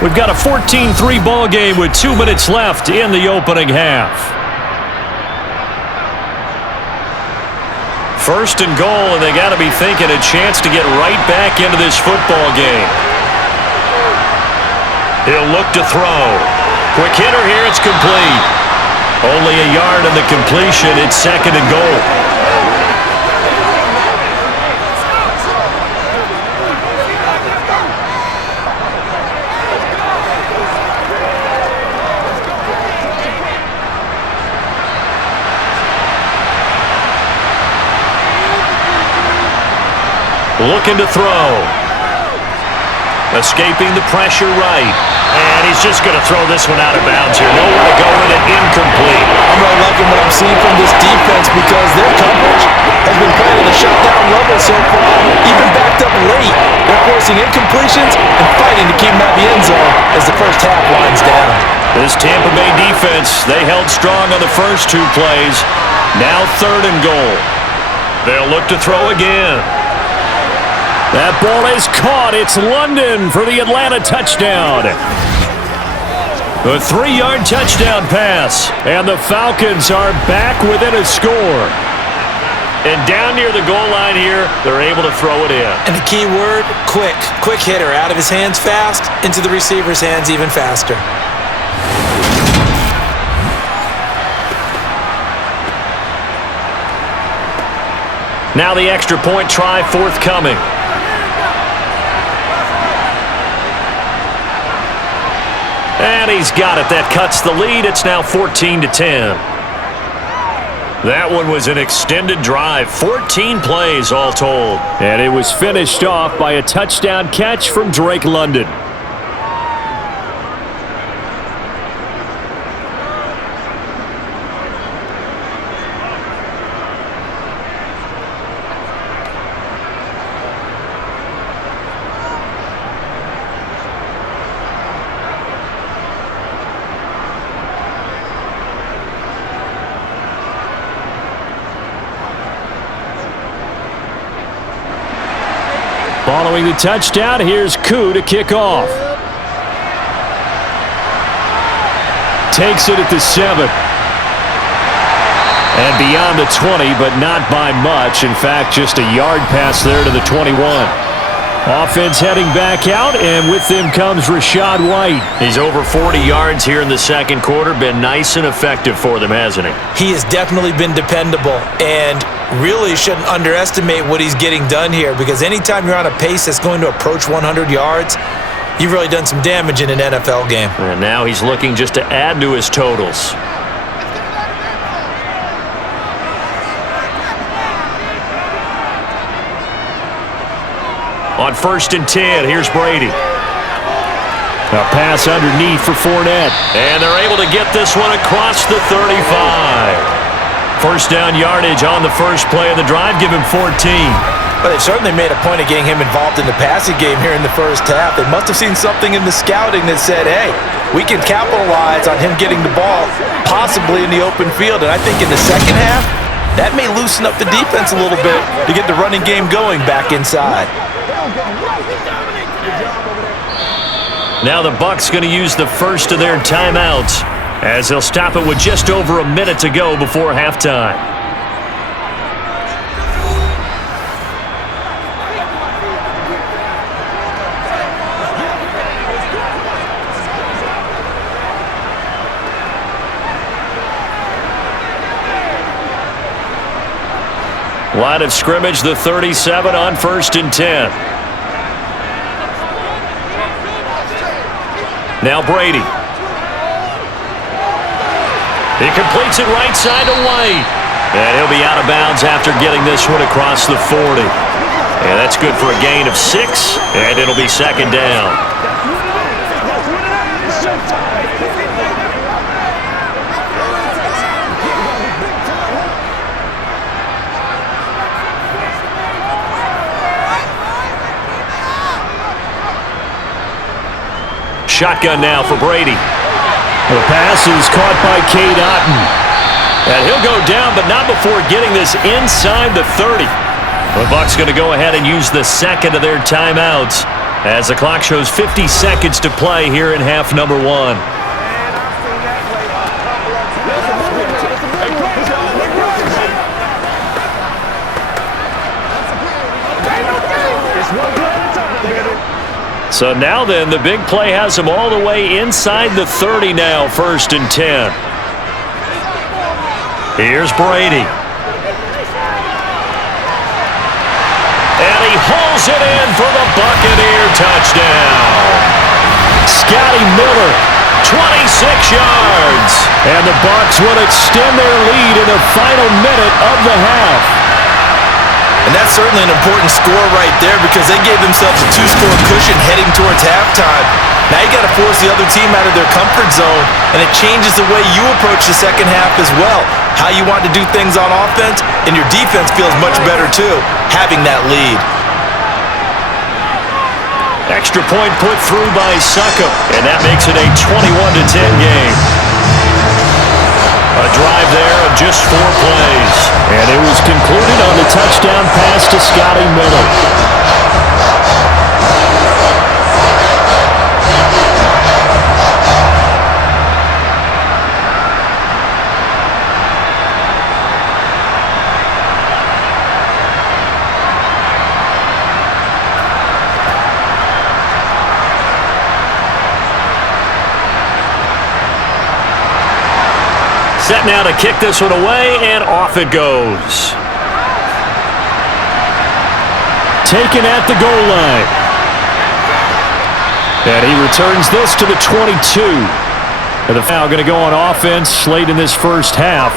We've got a 14-3 ball game with 2 minutes left in the opening half. 1st and goal, and they got to be thinking a chance to get right back into this football game. He'll look to throw. Quick hitter here, it's complete. Only a yard in the completion. It's 2nd and goal. Looking to throw. Escaping the pressure right. And he's just going to throw this one out of bounds here. Nowhere to go with it. Incomplete. I'm really liking what I'm seeing from this defense because their coverage has been playing at a shutdown level so far, even backed up late. They're forcing incompletions and fighting to keep them out of the end zone as the first half winds down. This Tampa Bay defense, they held strong on the first 2 plays. Now 3rd and goal. They'll look to throw again. That ball is caught. It's London for the Atlanta touchdown. A 3-yard touchdown pass. And the Falcons are back within a score. And down near the goal line here, they're able to throw it in. And the key word, quick. Quick hitter. Out of his hands fast, into the receiver's hands even faster. Now the extra point try forthcoming. And he's got it. That cuts the lead. It's now 14-10. That one was an extended drive. 14 plays all told. And it was finished off by a touchdown catch from Drake London. Following the touchdown, here's Koo to kick off. Takes it at the 7. And beyond the 20, but not by much. In fact, just a yard pass there to the 21. Offense heading back out, and with them comes Rachaad White. He's over 40 yards here in the second quarter. Been nice and effective for them, hasn't he? He has definitely been dependable, and really shouldn't underestimate what he's getting done here, because anytime you're on a pace that's going to approach 100 yards, you've really done some damage in an NFL game. And now he's looking just to add to his totals. On 1st and 10, here's Brady. A pass underneath for Fournette. And they're able to get this one across the 35. First down yardage on the first play of the drive. Give him 14. But they've certainly made a point of getting him involved in the passing game here in the first half. They must have seen something in the scouting that said, hey, we can capitalize on him getting the ball, possibly in the open field. And I think in the second half, that may loosen up the defense a little bit to get the running game going back inside. Now the Bucs going to use the first of their timeouts as they'll stop it with just over a minute to go before halftime. Line of scrimmage, the 37 on 1st and 10. Now Brady. He completes it right side to White. And he'll be out of bounds after getting this one across the 40. And that's good for a gain of 6, and it'll be second down. Shotgun now for Brady. The pass is caught by Cade Otton. And he'll go down, but not before getting this inside the 30. The Bucs going to go ahead and use the second of their timeouts as the clock shows 50 seconds to play here in half number 1. So now then, the big play has him all the way inside the 30 now, 1st and 10. Here's Brady. And he hauls it in for the Buccaneer touchdown. Scotty Miller, 26 yards. And the Bucs will extend their lead in the final minute of the half. And that's certainly an important score right there because they gave themselves a 2-score cushion heading towards halftime. Now you got to force the other team out of their comfort zone, and it changes the way you approach the second half as well. How you want to do things on offense, and your defense feels much better too, having that lead. Extra point put through by Succop, and that makes it a 21-10 game. A drive there of just 4 plays. And it was concluded on the touchdown pass to Scotty Miller. Set now to kick this one away, and off it goes. Taken at the goal line. And he returns this to the 22. And the foul going to go on offense late in this first half.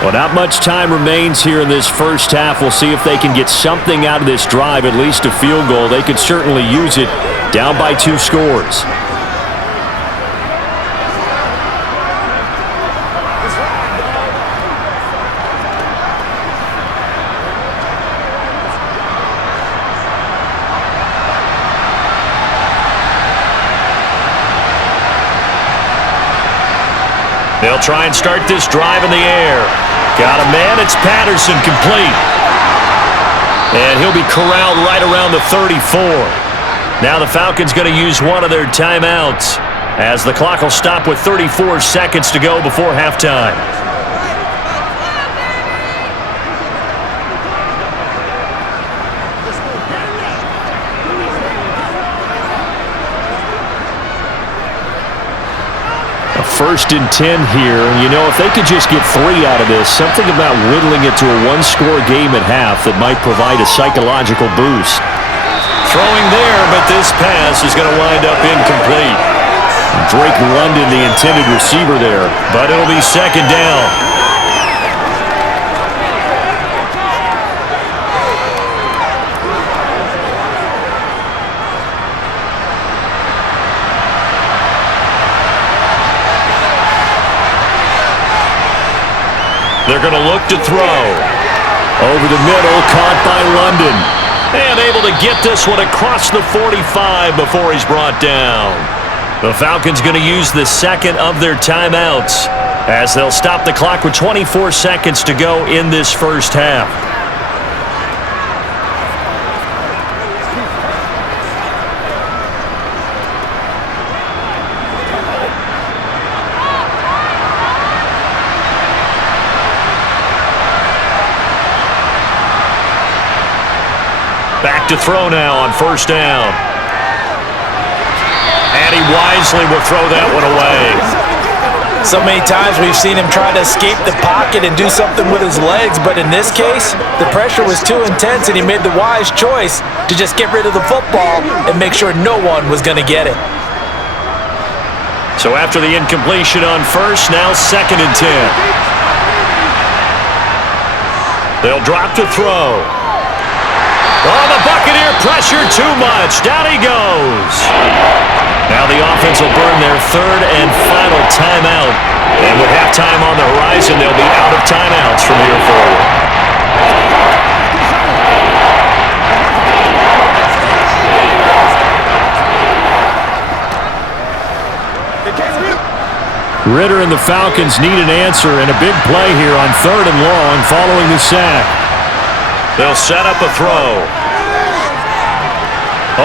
Well, not much time remains here in this first half. We'll see if they can get something out of this drive, at least a field goal. They could certainly use it, down by 2 scores. They'll try and start this drive in the air. Got a man, it's Patterson, complete. And he'll be corralled right around the 34. Now the Falcons going to use one of their timeouts as the clock will stop with 34 seconds to go before halftime. First and 10 here. You know, if they could just get 3 out of this, something about whittling it to a 1-score game at half that might provide a psychological boost. Throwing there, but this pass is going to wind up incomplete. Drake London, the intended receiver there, but it'll be second down. They're going to look to throw. Over the middle, caught by London. And able to get this one across the 45 before he's brought down. The Falcons going to use the second of their timeouts as they'll stop the clock with 24 seconds to go in this first half. Back to throw now on first down. And he wisely will throw that one away. So many times we've seen him try to escape the pocket and do something with his legs, but in this case, the pressure was too intense and he made the wise choice to just get rid of the football and make sure no one was going to get it. So after the incompletion on first, now 2nd and 10. They'll drop to throw. Oh, the Buccaneer pressure too much. Down he goes. Now the offense will burn their 3rd and final timeout. And with halftime on the horizon, they'll be out of timeouts from here forward. Ritter and the Falcons need an answer and a big play here on 3rd and long following the sack. They'll set up a throw.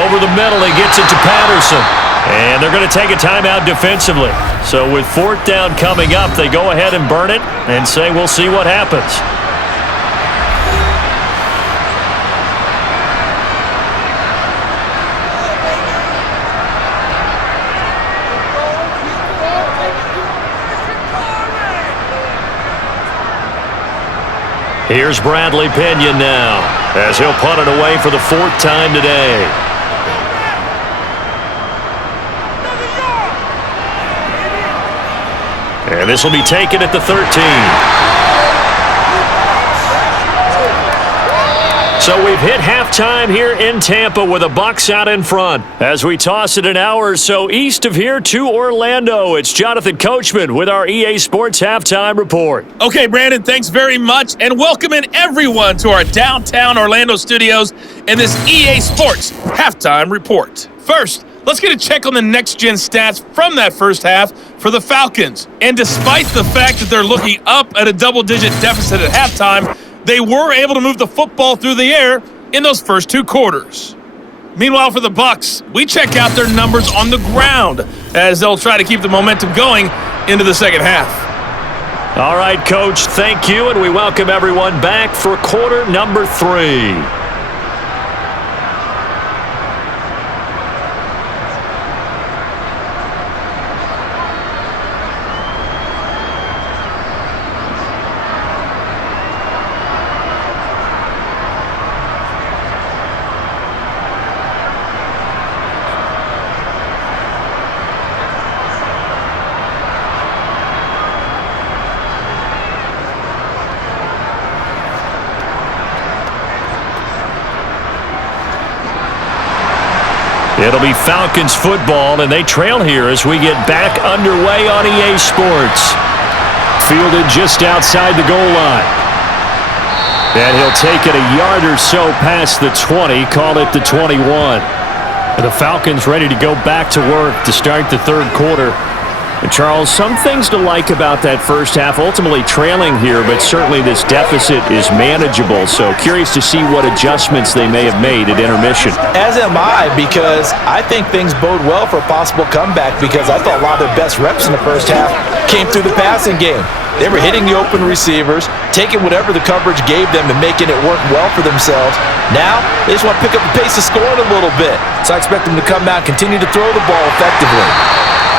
Over the middle, he gets it to Patterson. And they're going to take a timeout defensively. So with 4th down coming up, they go ahead and burn it and say we'll see what happens. Here's Bradley Pinion now, as he'll punt it away for the 4th time today. And this will be taken at the 13. So we've hit halftime here in Tampa with the Bucs out in front. As we toss it an hour or so east of here to Orlando, it's Jonathan Coachman with our EA Sports Halftime Report. Okay, Brandon, thanks very much, and welcoming everyone to our downtown Orlando studios in this EA Sports Halftime Report. First, let's get a check on the next-gen stats from that first half for the Falcons. And despite the fact that they're looking up at a double-digit deficit at halftime, they were able to move the football through the air in those first 2 quarters. Meanwhile, for the Bucs, we check out their numbers on the ground as they'll try to keep the momentum going into the second half. All right, Coach, thank you, and we welcome everyone back for quarter number 3. It'll be Falcons football, and they trail here as we get back underway on EA Sports. Fielded just outside the goal line. And he'll take it a yard or so past the 20, call it the 21. The Falcons ready to go back to work to start the 3rd quarter. And Charles, some things to like about that first half, ultimately trailing here, but certainly this deficit is manageable. So curious to see what adjustments they may have made at intermission. As am I, because I think things bode well for a possible comeback, because I thought a lot of their best reps in the first half came through the passing game. They were hitting the open receivers, taking whatever the coverage gave them and making it work well for themselves. Now, they just want to pick up the pace of scoring a little bit. So I expect them to come out and continue to throw the ball effectively.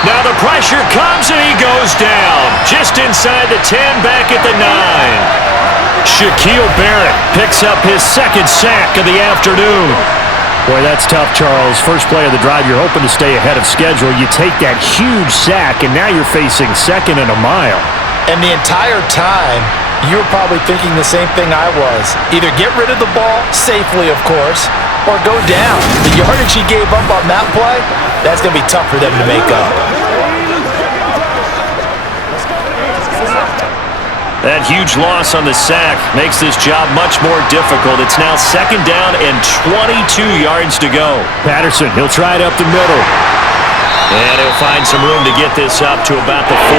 Now the pressure comes and he goes down. Just inside the 10, back at the 9. Shaquille Barrett picks up his 2nd sack of the afternoon. Boy, that's tough, Charles. First play of the drive, you're hoping to stay ahead of schedule. You take that huge sack, and now you're facing 2nd and a mile. And the entire time, you were probably thinking the same thing I was. Either get rid of the ball, safely of course, or go down. The yardage he gave up on that play, that's going to be tough for them to make up. That huge loss on the sack makes this job much more difficult. It's now 2nd down and 22 yards to go. Patterson, he'll try it up the middle. And he'll find some room to get this up to about the 14.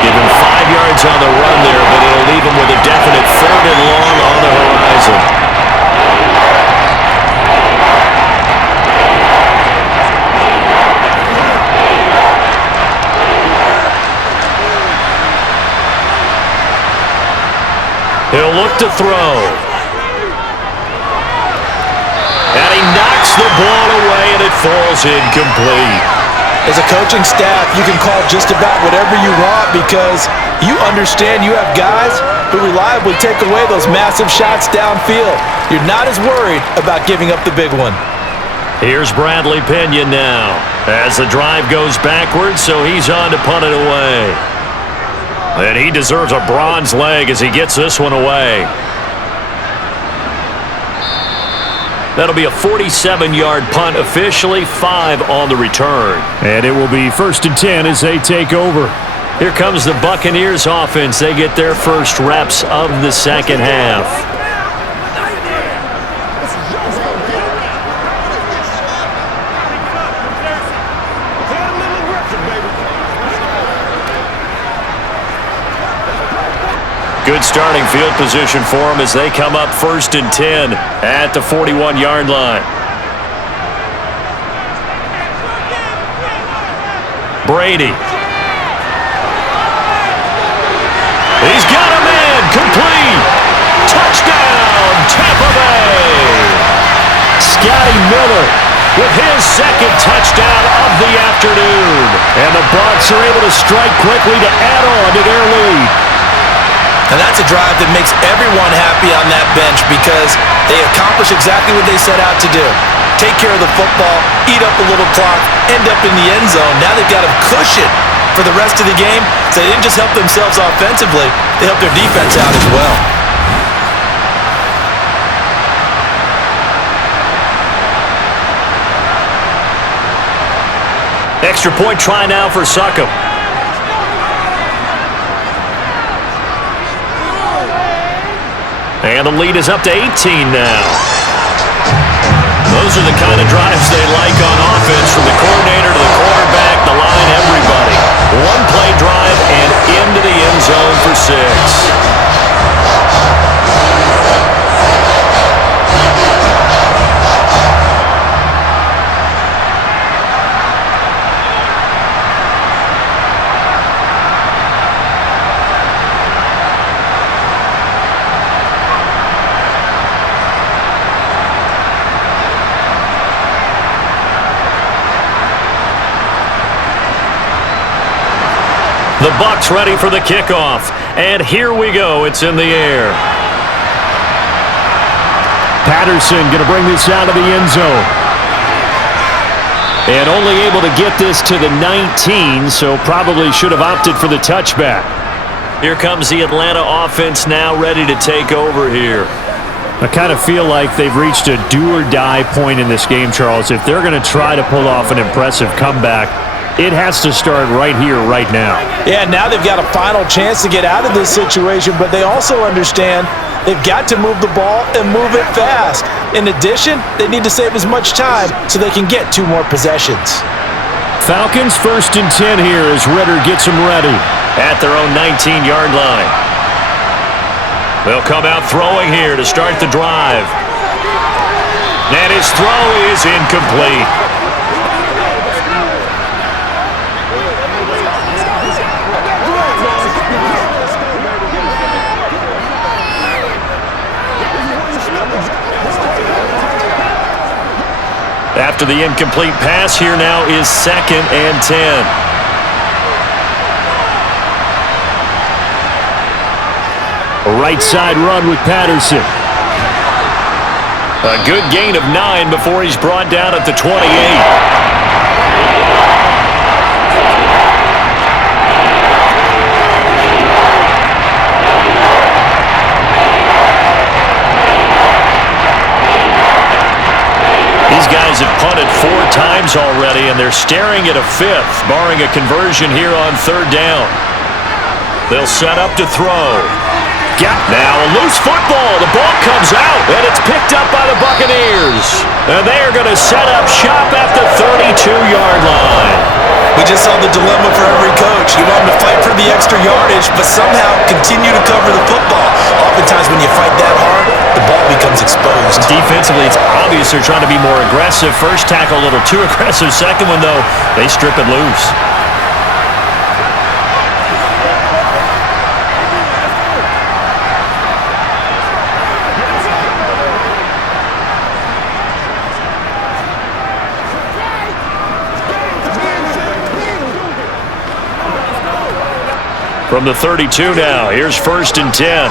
Give him 5 yards on the run there, but it'll leave him with a definite 3rd and long on the horizon. He'll look to throw. And he knocks the ball away, and it falls incomplete. As a coaching staff, you can call just about whatever you want because you understand you have guys who reliably take away those massive shots downfield. You're not as worried about giving up the big one. Here's Bradley Pinion now as the drive goes backwards, so he's on to punt it away. And he deserves a bronze leg as he gets this one away. That'll be a 47-yard punt, officially 5 on the return. And it will be 1st and 10 as they take over. Here comes the Buccaneers offense. They get their first reps of the second half. Good starting field position for them as they come up 1st and 10 at the 41-yard line. Brady. He's got a man. Complete. Touchdown, Tampa Bay. Scotty Miller with his 2nd touchdown of the afternoon. And the Bucs are able to strike quickly to add on to their lead. And that's a drive that makes everyone happy on that bench because they accomplish exactly what they set out to do. Take care of the football, eat up a little clock, end up in the end zone. Now they've got a cushion for the rest of the game. So they didn't just help themselves offensively, they helped their defense out as well. Extra point try now for Succop. And the lead is up to 18 now. Those are the kind of drives they like on offense, from the coordinator to the quarterback, the line, everybody. One-play drive and into the end zone for 6. The Bucs ready for the kickoff. And here we go. It's in the air. Patterson going to bring this out of the end zone. And only able to get this to the 19, so probably should have opted for the touchback. Here comes the Atlanta offense now ready to take over here. I kind of feel like they've reached a do-or-die point in this game, Charles. If they're going to try to pull off an impressive comeback, it has to start right here, right now. Yeah, now they've got a final chance to get out of this situation, but they also understand they've got to move the ball and move it fast. In addition, they need to save as much time so they can get 2 more possessions. Falcons 1st and 10 here as Ritter gets them ready. At their own 19-yard line. They'll come out throwing here to start the drive. And his throw is incomplete. After the incomplete pass, here now is 2nd and 10. A right side run with Patterson. A good gain of 9 before he's brought down at the 28. These guys have punted 4 times already, and they're staring at a 5th, barring a conversion here on 3rd down. They'll set up to throw. Now a loose football. The ball comes out, and it's picked up by the Buccaneers. And they are going to set up shop at the 32-yard line. We just saw the dilemma for every coach. You want them to fight for the extra yardage, but somehow continue to cover the football. Oftentimes when you fight that hard, the ball becomes exposed. Defensively, it's obvious they're trying to be more aggressive. First tackle a little too aggressive. Second one, though, they strip it loose. From the 32 now, here's 1st and 10.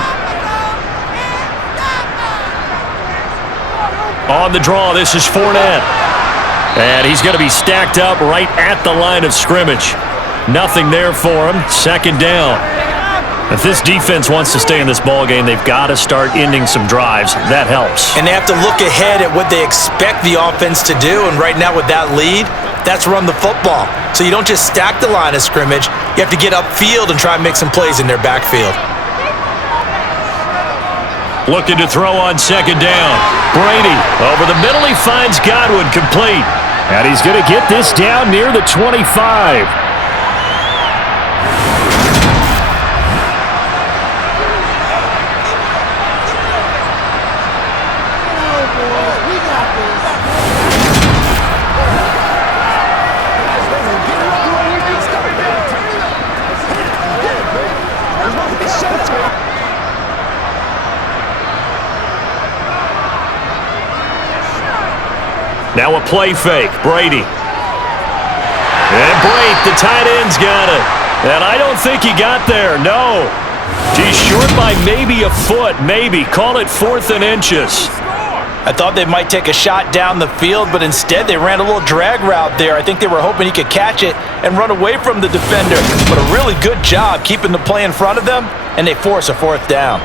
On the draw, this is Fournette. And he's going to be stacked up right at the line of scrimmage. Nothing there for him. 2nd down. If this defense wants to stay in this ballgame, they've got to start ending some drives. That helps. And they have to look ahead at what they expect the offense to do. And right now with that lead, that's run the football. So you don't just stack the line of scrimmage. You have to get upfield and try and make some plays in their backfield. Looking to throw on 2nd down. Brady over the middle. He finds Godwin, complete. And he's going to get this down near the 25. Now a play fake. Brady. And Brake, the tight end's got it. And I don't think he got there. No. He's short by maybe a foot. Maybe. Call it 4th and inches. I thought they might take a shot down the field, but instead they ran a little drag route there. I think they were hoping he could catch it and run away from the defender. But a really good job keeping the play in front of them, and they force a 4th down.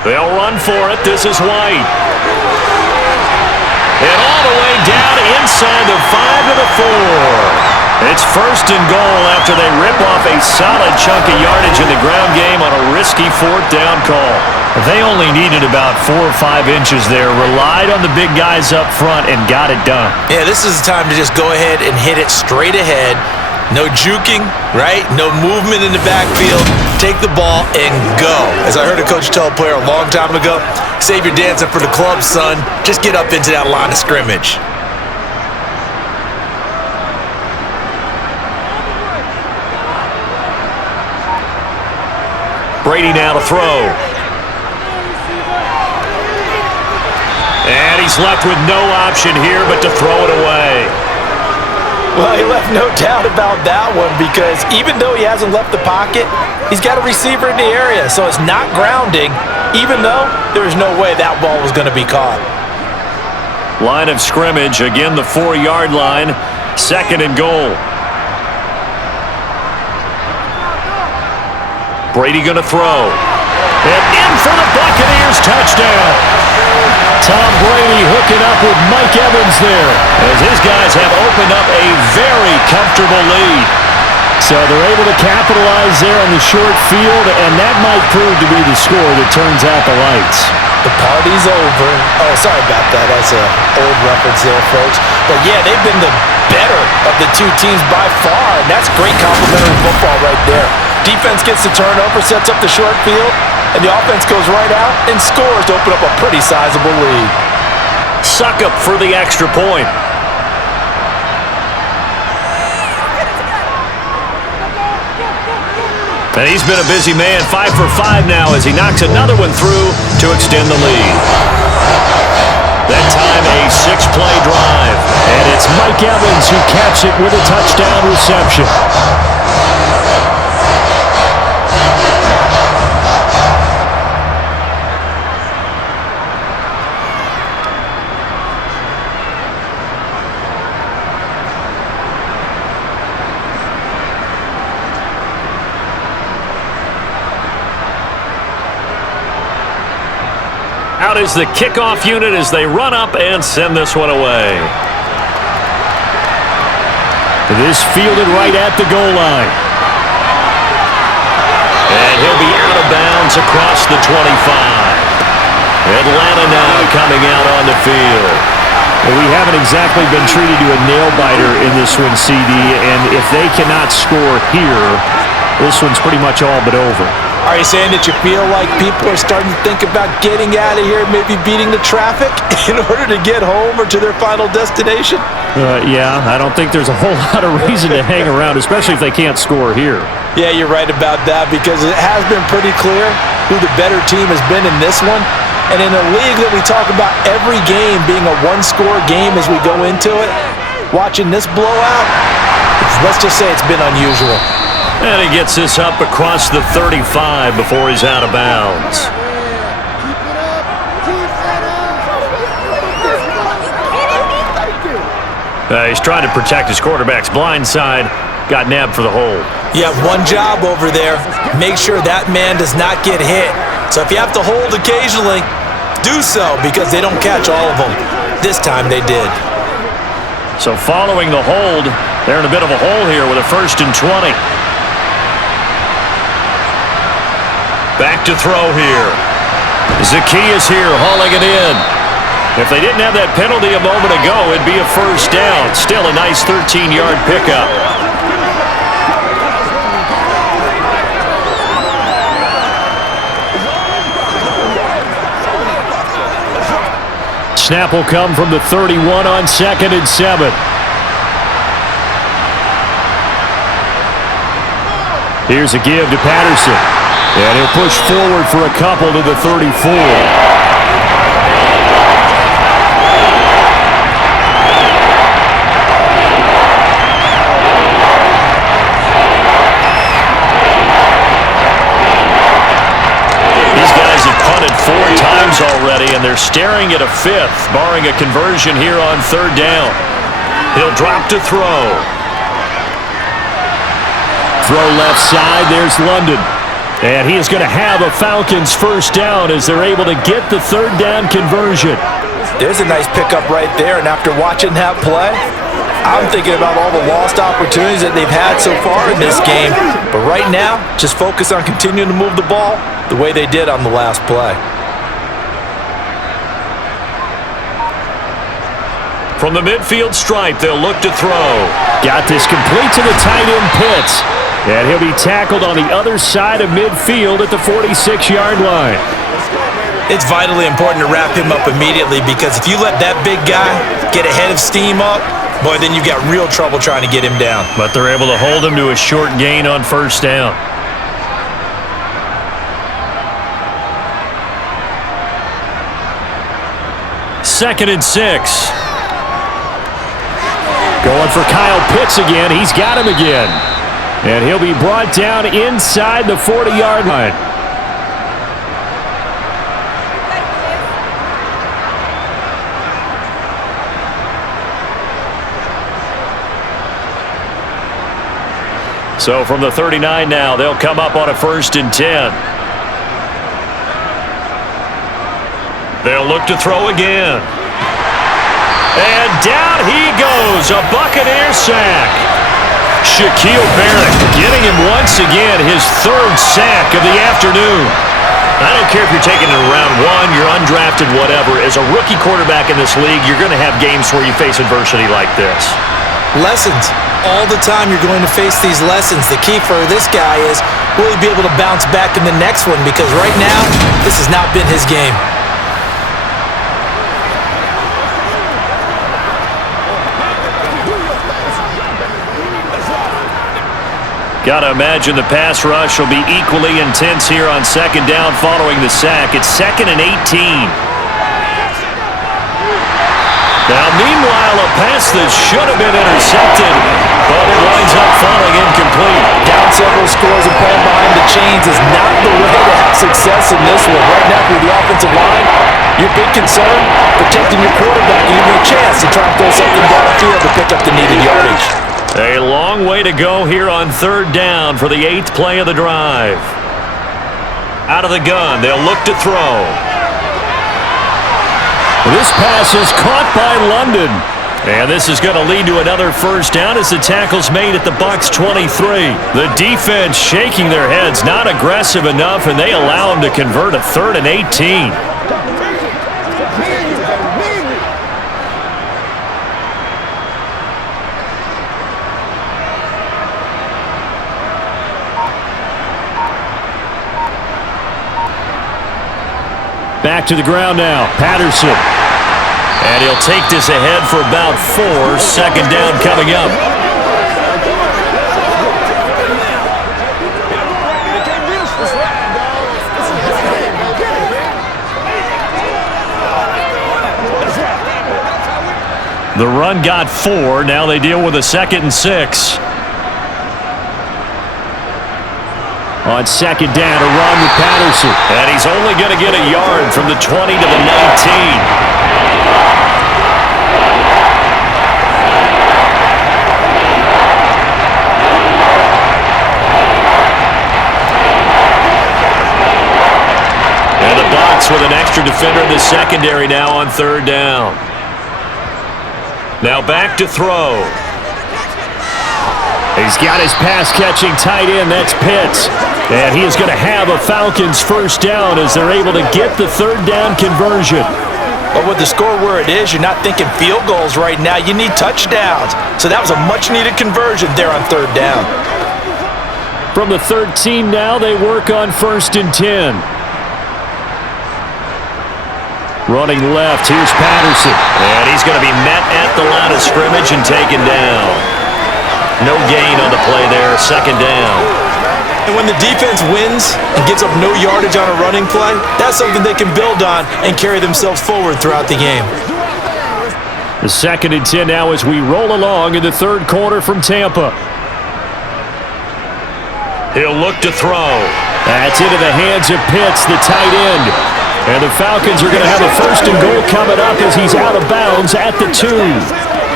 They'll run for it. This is White. And all the way down inside the 5 to the 4. It's 1st and goal after they rip off a solid chunk of yardage in the ground game on a risky 4th down call. They only needed about 4 or 5 inches there, relied on the big guys up front, and got it done. Yeah, this is the time to just go ahead and hit it straight ahead. No juking, right? No movement in the backfield. Take the ball and go. As I heard a coach tell a player a long time ago, save your dancing for the club, son. Just get up into that line of scrimmage. Brady now to throw. And he's left with no option here but to throw it away. Well, he left no doubt about that one because even though he hasn't left the pocket, he's got a receiver in the area, so it's not grounding, even though there's no way that ball was going to be caught. Line of scrimmage, again the 4-yard line, 2nd and goal. Brady going to throw. And in for the Buccaneers, touchdown. Tom Brady hooking up with Mike Evans there as his guys have opened up a very comfortable lead. So they're able to capitalize there on the short field, and that might prove to be the score that turns out the lights. The party's over. Oh, sorry about that. That's an old reference there, folks. But, yeah, they've been the better of the two teams by far, and that's great complimentary football right there. Defense gets the turnover, sets up the short field, and the offense goes right out and scores to open up a pretty sizable lead. Suck up for the extra point. And he's been a busy man, 5 for 5 now as he knocks another one through to extend the lead. That time a 6-play drive. And it's Mike Evans who caps it with a touchdown reception. Out is the kickoff unit as they run up and send this one away. This fielded right at the goal line. And he'll be out of bounds across the 25. Atlanta now coming out on the field. Well, we haven't exactly been treated to a nail-biter in this one, CD, and if they cannot score here, this one's pretty much all but over. Are you saying that you feel like people are starting to think about getting out of here, maybe beating the traffic in order to get home or to their final destination? Yeah, I don't think there's a whole lot of reason to hang around, especially if they can't score here. Yeah, you're right about that because it has been pretty clear who the better team has been in this one. And in a league that we talk about every game being a one-score game as we go into it, watching this blowout, let's just say it's been unusual. And he gets this up across the 35 before he's out of bounds. He's trying to protect his quarterback's blind side. Got nabbed for the hold. You have one job over there. Make sure that man does not get hit. So if you have to hold occasionally, do so because they don't catch all of them. This time they did. So following the hold, they're in a bit of a hole here with a 1st and 20. Back to throw here. Zacchaeus here hauling it in. If they didn't have that penalty a moment ago, it'd be a 1st down. Still a nice 13-yard pickup. Snap will come from the 31 on 2nd and 7. Here's a give to Patterson. And he'll push forward for a couple to the 34. Already, and they're staring at a 5th, barring a conversion here on 3rd down. He'll drop to throw. Throw left side, there's London. And he is going to have a Falcons 1st down as they're able to get the 3rd down conversion. There's a nice pickup right there, and after watching that play, I'm thinking about all the lost opportunities that they've had so far in this game. But right now, just focus on continuing to move the ball the way they did on the last play. From the midfield stripe, they'll look to throw. Got this complete to the tight end Pitts. And he'll be tackled on the other side of midfield at the 46-yard line. It's vitally important to wrap him up immediately because if you let that big guy get ahead of steam up, boy, then you've got real trouble trying to get him down. But they're able to hold him to a short gain on 1st down. Second and 6. Going for Kyle Pitts again. He's got him again. And he'll be brought down inside the 40-yard line. So from the 39 now, they'll come up on a 1st and 10. They'll look to throw again. And down he goes, a Buccaneer sack. Shaquille Barrett getting him once again, his 3rd sack of the afternoon. I don't care if you're taking it in round 1, you're undrafted, whatever. As a rookie quarterback in this league, you're going to have games where you face adversity like this. Lessons. All the time you're going to face these lessons. The key for this guy is, will he be able to bounce back in the next one? Because right now, this has not been his game. Got to imagine the pass rush will be equally intense here on 2nd down following the sack. It's 2nd and 18. Now, meanwhile, a pass that should have been intercepted, but it winds up falling incomplete. Down several scores and playing behind the chains is not the way to have success in this one. Right now, through the offensive line, your big concern, protecting your quarterback, and giving you a chance to try and throw something downfield to pick up the needed yardage. A long way to go here on 3rd down for the 8th play of the drive. Out of the gun, they'll look to throw. This pass is caught by London. And this is going to lead to another first down as the tackle's made at the Bucs 23. The defense shaking their heads, not aggressive enough, and they allow them to convert a 3rd and 18. Back to the ground now. Patterson. And he'll take this ahead for about 4. Second down coming up. The run got 4. Now they deal with a 2nd and 6. On second down, a run with Patterson. And he's only going to get a yard from the 20 to the 19. And the Bucs with an extra defender in the secondary now on 3rd down. Now back to throw. He's got his pass-catching tight end. That's Pitts. And he is going to have a Falcons first down as they're able to get the 3rd down conversion. But with the score where it is, you're not thinking field goals right now. You need touchdowns. So that was a much-needed conversion there on 3rd down. From the 13 now, they work on 1st and 10. Running left, here's Patterson. And he's going to be met at the line of scrimmage and taken down. No gain on the play there, 2nd down. And when the defense wins and gives up no yardage on a running play, that's something they can build on and carry themselves forward throughout the game. The 2nd and 10 now as we roll along in the 3rd quarter from Tampa. He'll look to throw. That's into the hands of Pitts, the tight end. And the Falcons are going to have a 1st and goal coming up as he's out of bounds at the 2.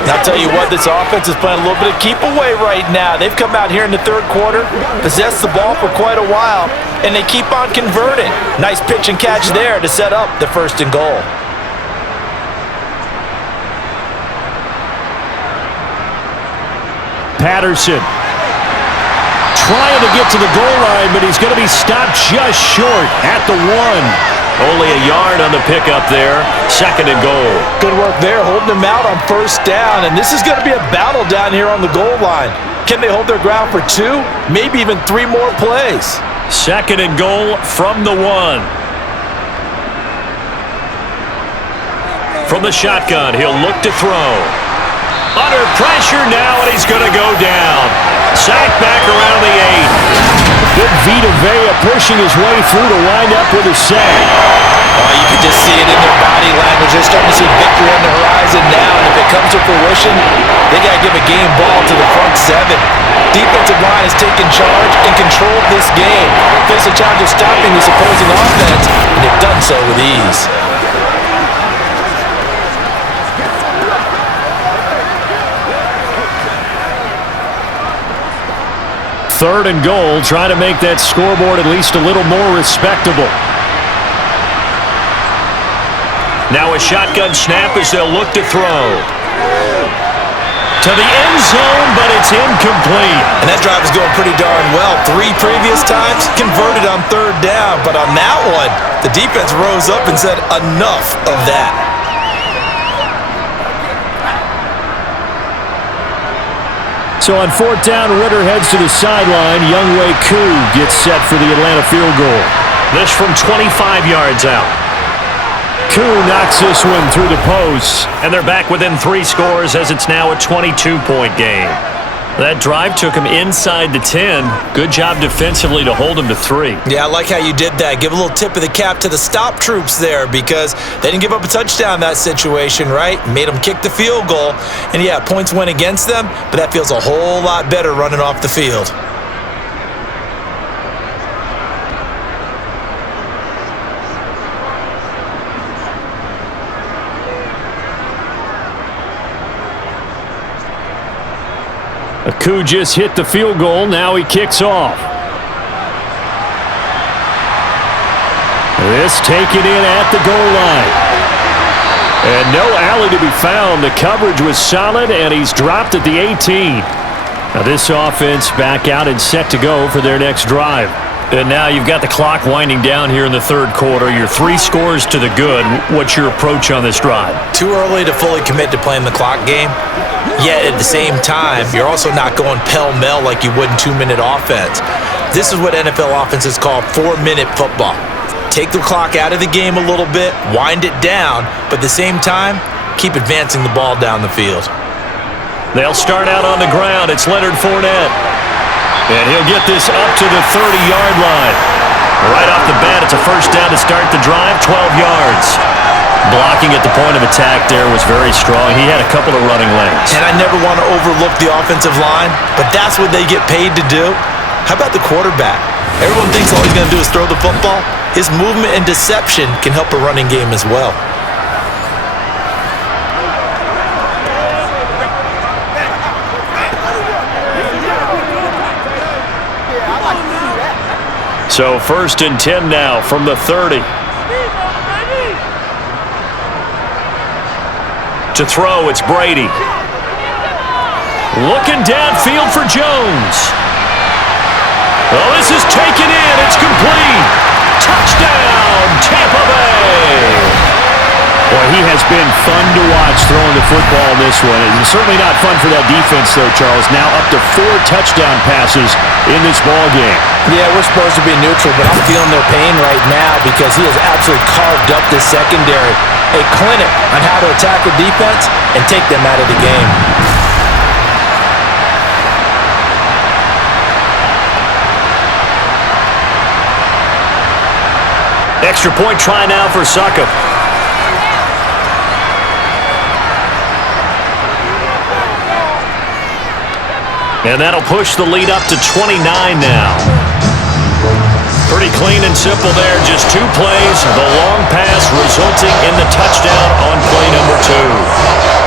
I'll tell you what, this offense is playing a little bit of keep away right now. They've come out here in the 3rd quarter, possessed the ball for quite a while, and they keep on converting. Nice pitch and catch there to set up the 1st and goal. Patterson trying to get to the goal line, but he's going to be stopped just short at the 1. Only a yard on the pickup there. 2nd and goal. Good work there, holding them out on 1st down. And this is going to be a battle down here on the goal line. Can they hold their ground for 2? Maybe even 3 more plays. 2nd and goal from the 1. From the shotgun, he'll look to throw. Under pressure now, and he's going to go down. Sacked back around the 8. Good Vita Vea pushing his way through to wind up with a sack. Oh, you can just see it in their body language. They're starting to see victory on the horizon now, and if it comes to fruition, they got to give a game ball to the front 7. Defensive line has taken charge and controlled this game. Face a challenge of stopping this opposing offense, and they've done so with ease. Third and goal, trying to make that scoreboard at least a little more respectable. Now a shotgun snap as they'll look to throw. To the end zone, but it's incomplete. And that drive is going pretty darn well. 3 previous times, converted on 3rd down. But on that one, the defense rose up and said, enough of that. So on 4th down, Ritter heads to the sideline. Younghoe Koo gets set for the Atlanta field goal. This from 25 yards out. Koo knocks this one through the post. And they're back within 3 scores as it's now a 22-point game. That drive took him inside the 10. Good job defensively to hold him to 3. Yeah, I like how you did that. Give a little tip of the cap to the stop troops there because they didn't give up a touchdown in that situation, right? Made them kick the field goal. And yeah, points went against them, but that feels a whole lot better running off the field. Koo just hit the field goal. Now he kicks off. This taken in at the goal line. And no alley to be found. The coverage was solid, and he's dropped at the 18. Now this offense back out and set to go for their next drive. And now you've got the clock winding down here in the third quarter. You're 3 scores to the good. What's your approach on this drive? Too early to fully commit to playing the clock game. Yet at the same time, you're also not going pell-mell like you would in 2-minute offense. This is what NFL offenses call 4-minute football. Take the clock out of the game a little bit, wind it down, but at the same time, keep advancing the ball down the field. They'll start out on the ground. It's Leonard Fournette. And he'll get this up to the 30-yard line. Right off the bat, it's a first down to start the drive, 12 yards. Blocking at the point of attack there was very strong. He had a couple of running lanes. And I never want to overlook the offensive line, but that's what they get paid to do. How about the quarterback? Everyone thinks all he's going to do is throw the football. His movement and deception can help a running game as well. So 1st and 10 now from the 30. To throw, it's Brady. Looking downfield for Jones. Oh, this is taken in. It's complete. Touchdown, Tampa Bay. Boy, he has been fun to watch throwing the football in this one. It's certainly not fun for that defense, though, Charles. Now up to 4 touchdown passes in this ball game. Yeah, we're supposed to be neutral, but I'm feeling their pain right now because he has absolutely carved up this secondary. A clinic on how to attack the defense and take them out of the game. Extra point try now for Succop. And that'll push the lead up to 29 now. Pretty clean and simple there. Just 2 plays. The long pass resulting in the touchdown on play number 2.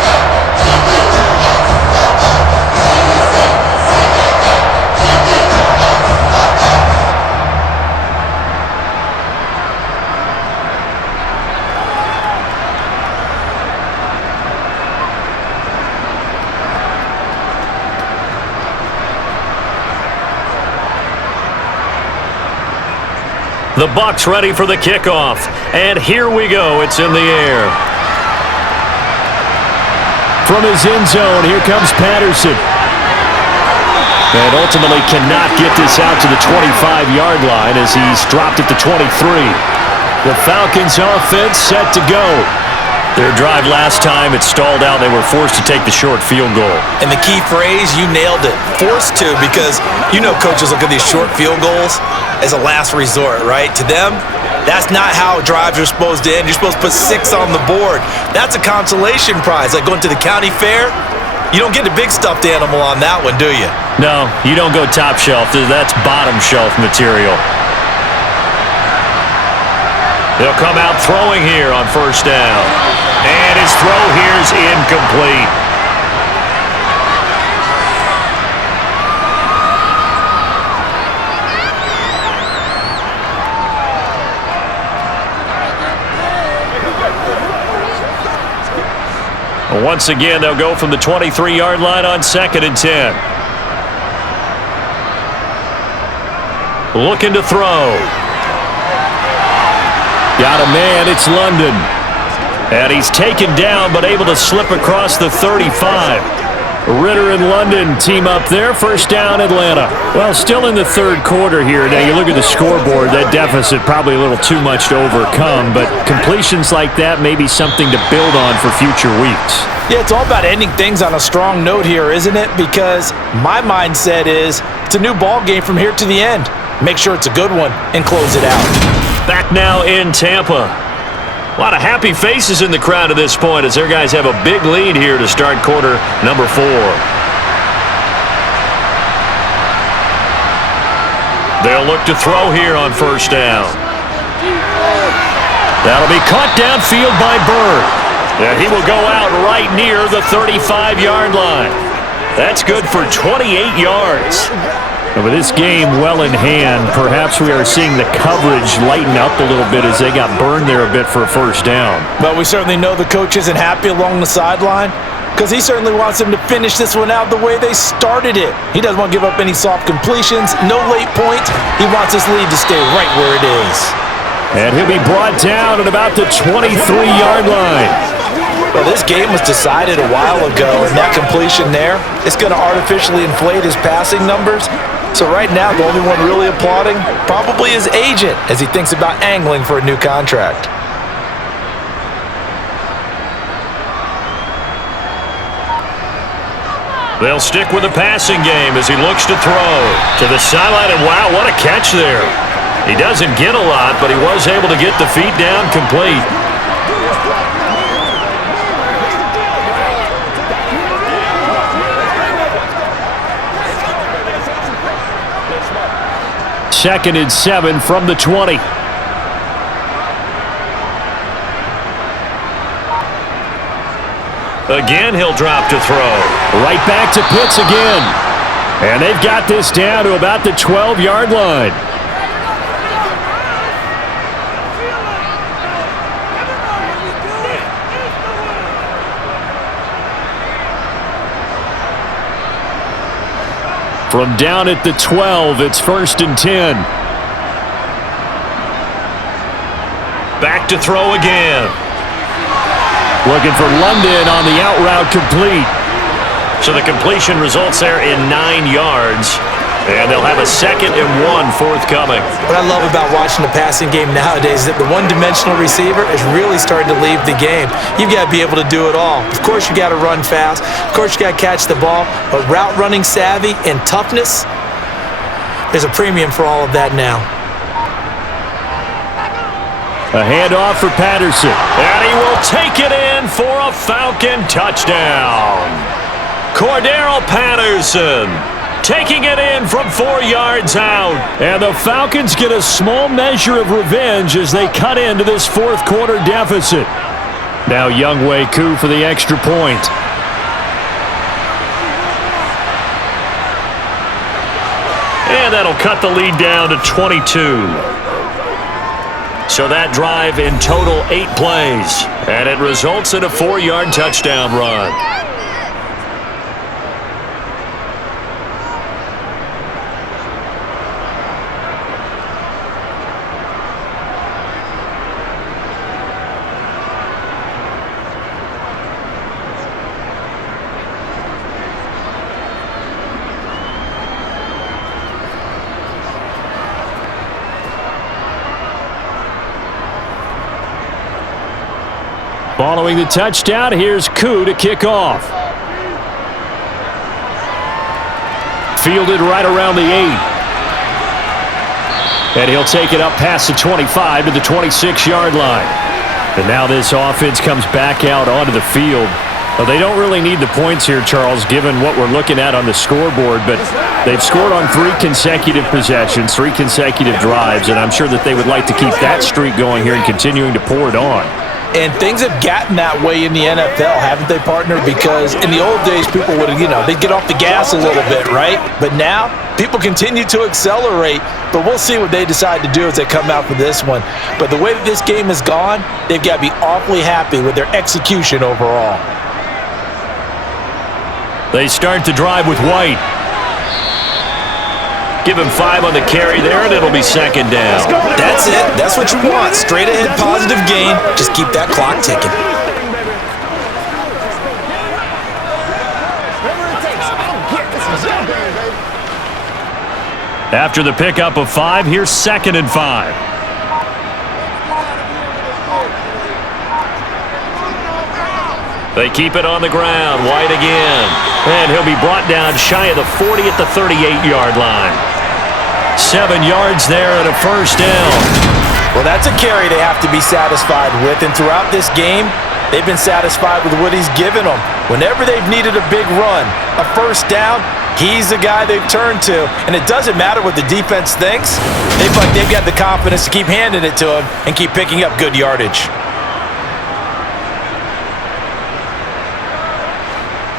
The Bucs ready for the kickoff. And here we go. It's in the air. From his end zone, here comes Patterson. And ultimately cannot get this out to the 25-yard line as he's dropped it to 23. The Falcons offense set to go. Their drive last time, it stalled out. They were forced to take the short field goal. And the key phrase, you nailed it. Forced to, because you know coaches look at these short field goals as a last resort, right? To them, that's not how drives are supposed to end. You're supposed to put 6 on the board. That's a consolation prize. Like going to the county fair, you don't get a big stuffed animal on that one, do you? No, you don't go top shelf. That's bottom shelf material. They'll come out throwing here on first down. And his throw here's incomplete. Once again, they'll go from the 23-yard line on 2nd and 10. Looking to throw. Got a man, it's London. And he's taken down, but able to slip across the 35. Ritter and London team up there. First down, Atlanta. Well, still in the third quarter here. Now, you look at the scoreboard, that deficit probably a little too much to overcome, but completions like that may be something to build on for future weeks. Yeah, it's all about ending things on a strong note here, isn't it? Because my mindset is it's a new ball game from here to the end. Make sure it's a good one and close it out. Back now in Tampa. A lot of happy faces in the crowd at this point as their guys have a big lead here to start quarter number 4. They'll look to throw here on first down. That'll be caught downfield by Bird. And he will go out right near the 35-yard line. That's good for 28 yards. And with this game well in hand, perhaps we are seeing the coverage lighten up a little bit as they got burned there a bit for a first down. But we certainly know the coach isn't happy along the sideline because he certainly wants them to finish this one out the way they started it. He doesn't want to give up any soft completions, no late points. He wants this lead to stay right where it is. And he'll be brought down at about the 23-yard line. Well, this game was decided a while ago, and that completion there, it's going to artificially inflate his passing numbers. So right now, the only one really applauding probably his agent as he thinks about angling for a new contract. They'll stick with the passing game as he looks to throw to the sideline, and wow, what a catch there. He doesn't get a lot, but he was able to get the feet down complete. Second and 7 from the 20. Again, he'll drop to throw. Right back to Pitts again. And they've got this down to about the 12-yard line. From down at the 12, it's 1st and 10. Back to throw again. Looking for London on the out route complete. So the completion results there in 9 yards. And they'll have a 2nd and 1 forthcoming. What I love about watching the passing game nowadays is that the one-dimensional receiver is really starting to leave the game. You've got to be able to do it all. Of course, you got to run fast. Of course, you got to catch the ball. But route running savvy and toughness, there's a premium for all of that now. A handoff for Patterson. And he will take it in for a Falcon touchdown. Cordero Patterson taking it in from 4 yards out. And the Falcons get a small measure of revenge as they cut into this fourth quarter deficit. Now Younghoe Koo for the extra point. And that'll cut the lead down to 22. So that drive in total 8 plays. And it results in a 4-yard touchdown run. Following the touchdown, here's Koo to kick off. Fielded right around the 8. And he'll take it up past the 25 to the 26-yard line. And now this offense comes back out onto the field. Well, they don't really need the points here, Charles, given what we're looking at on the scoreboard. But they've scored on 3 consecutive possessions, 3 consecutive drives. And I'm sure that they would like to keep that streak going here and continuing to pour it on. And things have gotten that way in the NFL, haven't they, partner? Because in the old days, people would, they'd get off the gas a little bit, right? But now, people continue to accelerate. But we'll see what they decide to do as they come out for this one. But the way that this game has gone, they've got to be awfully happy with their execution overall. They start to drive with White. Give him 5 on the carry there, and it'll be 2nd down. That's it. That's what you want. Straight ahead positive gain. Just keep that clock ticking. After the pickup of 5, here's 2nd and 5. They keep it on the ground. White again. And he'll be brought down shy of the 40 at the 38-yard line. 7 yards there and a 1st down. Well, that's a carry they have to be satisfied with. And throughout this game, they've been satisfied with what he's given them. Whenever they've needed a big run, a 1st down, he's the guy they've turned to. And it doesn't matter what the defense thinks. They feel like they've got the confidence to keep handing it to him and keep picking up good yardage.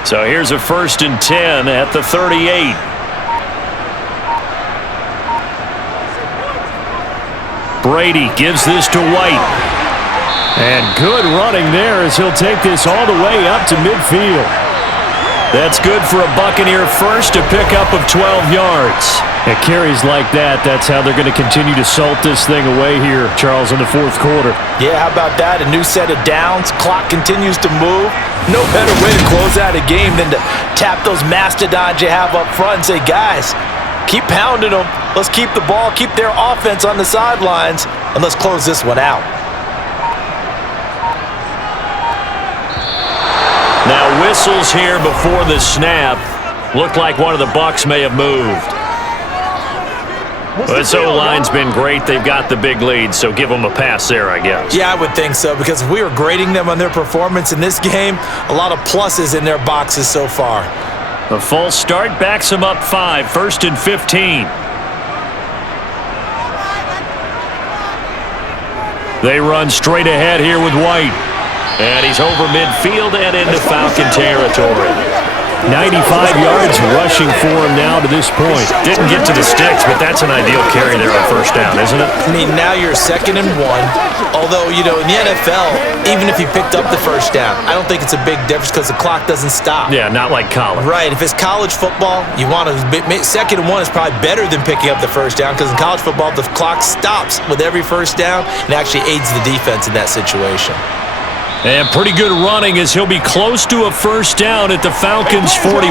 So here's a 1st and 10 at the 38. Brady gives this to White. And good running there as he'll take this all the way up to midfield. That's good for a Buccaneer first, a pickup of 12 yards. At carries like that, that's how they're going to continue to salt this thing away here, Charles, in the fourth quarter. Yeah, how about that? A new set of downs. Clock continues to move. No better way to close out a game than to tap those mastodons you have up front and say, guys, keep pounding them. Let's keep the ball, keep their offense on the sidelines, and let's close this one out. Now whistles here before the snap. Looked like one of the Bucs may have moved. This O-line's been great. They've got the big lead, so give them a pass there, I guess. Yeah, I would think so, because if we were grading them on their performance in this game, a lot of pluses in their boxes so far. A false start backs them up 5, 1st and 15. They run straight ahead here with White. And he's over midfield and into Falcon territory. 95 yards rushing for him now to this point. Didn't get to the sticks, but that's an ideal carry there on first down, isn't it? I mean, now you're 2nd and 1. Although, you know, in the NFL, even if you picked up the first down, I don't think it's a big difference because the clock doesn't stop. Yeah, not like college. Right. If it's college football, you want to 2nd and 1 is probably better than picking up the first down, because in college football, the clock stops with every first down and actually aids the defense in that situation. And pretty good running as he'll be close to a first down at the Falcons' 41.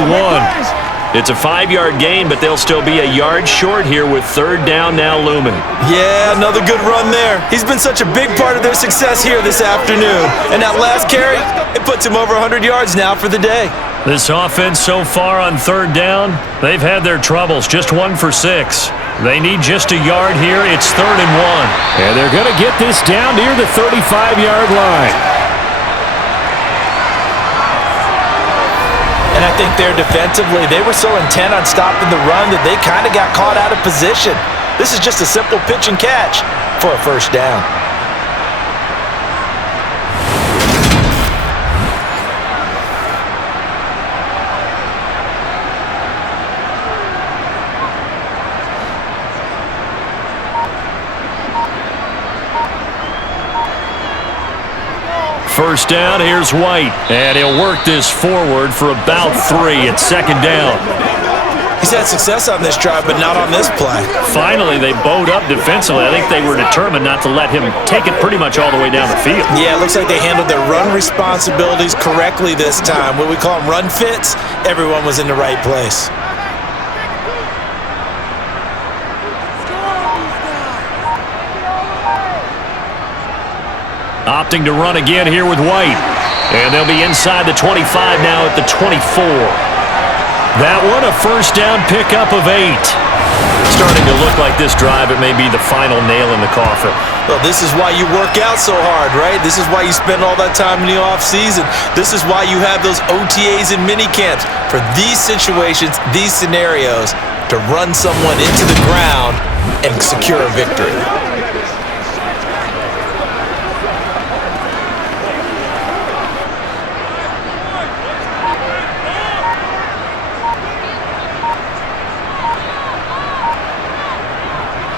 It's a 5-yard gain, but they'll still be a yard short here with 3rd down now looming. Yeah, another good run there. He's been such a big part of their success here this afternoon. And that last carry, it puts him over 100 yards now for the day. This offense so far on 3rd down, they've had their troubles, just 1 for 6. They need just a yard here. It's 3rd and 1. And they're going to get this down near the 35-yard line. And I think there defensively, they were so intent on stopping the run that they kind of got caught out of position. This is just a simple pitch and catch for a first down. First down, here's White. And he'll work this forward for about 3 at 2nd down. He's had success on this drive, but not on this play. Finally, they bowed up defensively. I think they were determined not to let him take it pretty much all the way down the field. Yeah, it looks like they handled their run responsibilities correctly this time. What we call them run fits, everyone was in the right place. Opting to run again here with White. And they'll be inside the 25 now at the 24. That one, a first down pickup of 8. Starting to look like this drive, it may be the final nail in the coffin. Well, this is why you work out so hard, right? This is why you spend all that time in the offseason. This is why you have those OTAs and mini camps. For these situations, these scenarios, to run someone into the ground and secure a victory.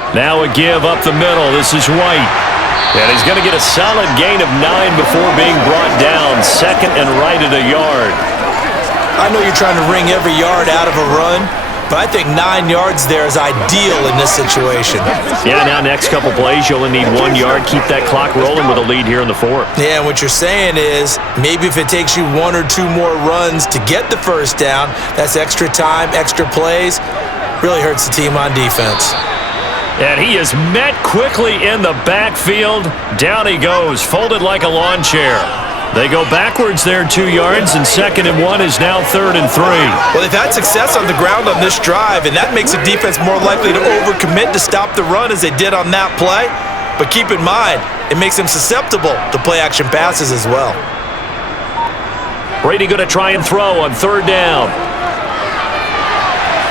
Now a give up the middle. This is White. And he's going to get a solid gain of 9 before being brought down. 2nd and right at a yard. I know you're trying to wring every yard out of a run, but I think 9 yards there is ideal in this situation. Yeah, now next couple plays, you only need 1 yard. Keep that clock rolling with a lead here in the 4th. Yeah, and what you're saying is maybe if it takes you 1 or 2 more runs to get the first down, that's extra time, extra plays, really hurts the team on defense. And he is met quickly in the backfield. Down he goes, folded like a lawn chair. They go backwards there 2 yards, and 2nd and 1 is now 3rd and 3. Well, they've had success on the ground on this drive, and that makes the defense more likely to overcommit to stop the run as they did on that play. But keep in mind, it makes them susceptible to play-action passes as well. Brady going to try and throw on 3rd down.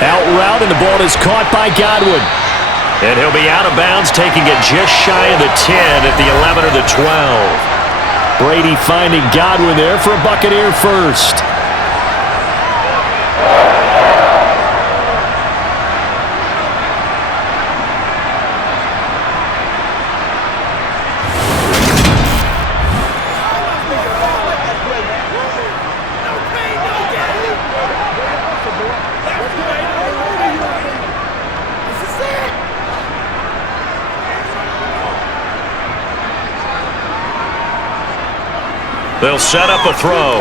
Out route, and the ball is caught by Godwin. And he'll be out of bounds, taking it just shy of the 10 at the 11 or the 12. Brady finding Godwin there for a Buccaneer first. They'll set up a throw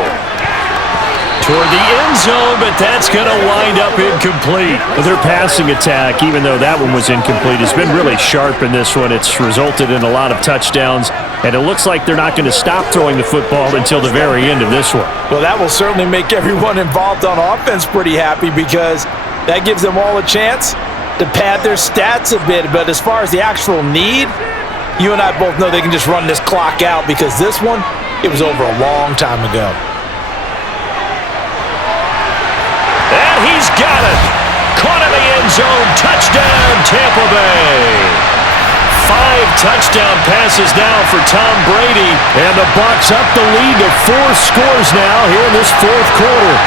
toward the end zone, but that's going to wind up incomplete. Their passing attack, even though that one was incomplete, has been really sharp in this one. It's resulted in a lot of touchdowns, and it looks like they're not going to stop throwing the football until the very end of this one. Well, that will certainly make everyone involved on offense pretty happy because that gives them all a chance to pad their stats a bit. But as far as the actual need, you and I both know they can just run this clock out because this one, it was over a long time ago. And he's got it. Caught in the end zone. Touchdown, Tampa Bay. 5 touchdown passes now for Tom Brady. And the Bucs up the lead to 4 scores now here in this fourth quarter.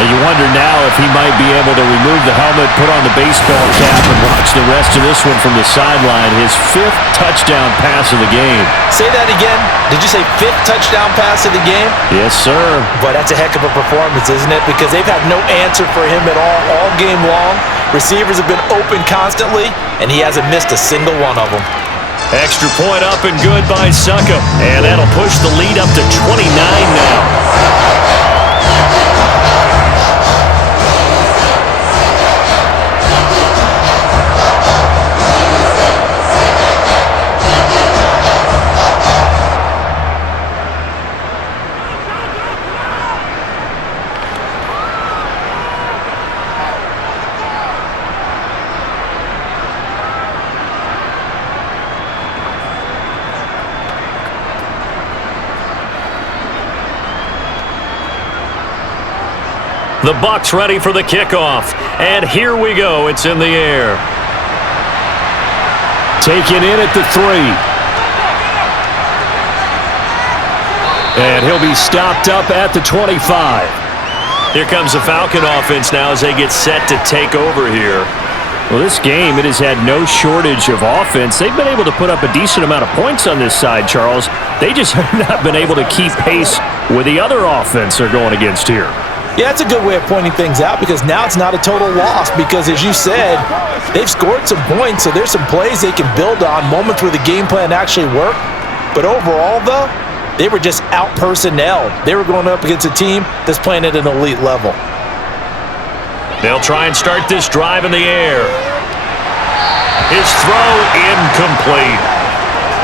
And you wonder now if he might be able to remove the helmet, put on the baseball cap, and watch the rest of this one from the sideline. His 5th touchdown pass of the game. Say that again. Did you say 5th touchdown pass of the game? Yes, sir. But that's a heck of a performance, isn't it? Because they've had no answer for him at all game long. Receivers have been open constantly, and he hasn't missed a single one of them. Extra point up and good by Suckup. And that'll push the lead up to 29 now. The Bucs ready for the kickoff. And here we go. It's in the air. Taken in at the 3. And he'll be stopped up at the 25. Here comes the Falcon offense now as they get set to take over here. Well, this game, it has had no shortage of offense. They've been able to put up a decent amount of points on this side, Charles. They just have not been able to keep pace with the other offense they're going against here. Yeah, that's a good way of pointing things out because now it's not a total loss because, as you said, they've scored some points, so there's some plays they can build on, moments where the game plan actually worked. But overall, though, they were just out-personnelled. They were going up against a team that's playing at an elite level. They'll try and start this drive in the air. His throw incomplete.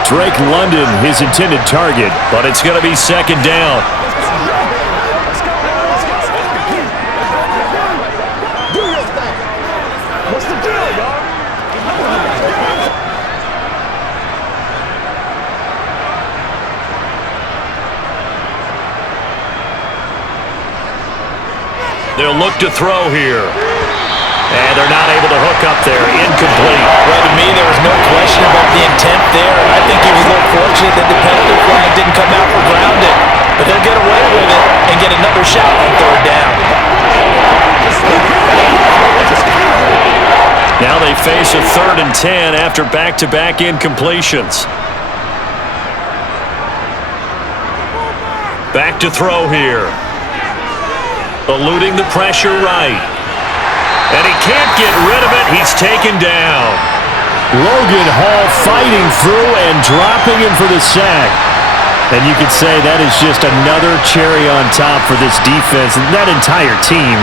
Drake London, his intended target, but it's going to be second down. They'll look to throw here. And they're not able to hook up there. Incomplete. Well, to me, there was no question about the intent there. And I think he was a little fortunate that the penalty flag didn't come out for grounding. But they'll get away with it and get another shot on third down. Now they face a 3rd and 10 after back-to-back incompletions. Back to throw here. Eluding the pressure right. And he can't get rid of it. He's taken down. Logan Hall fighting through and dropping him for the sack. And you could say that is just another cherry on top for this defense and that entire team.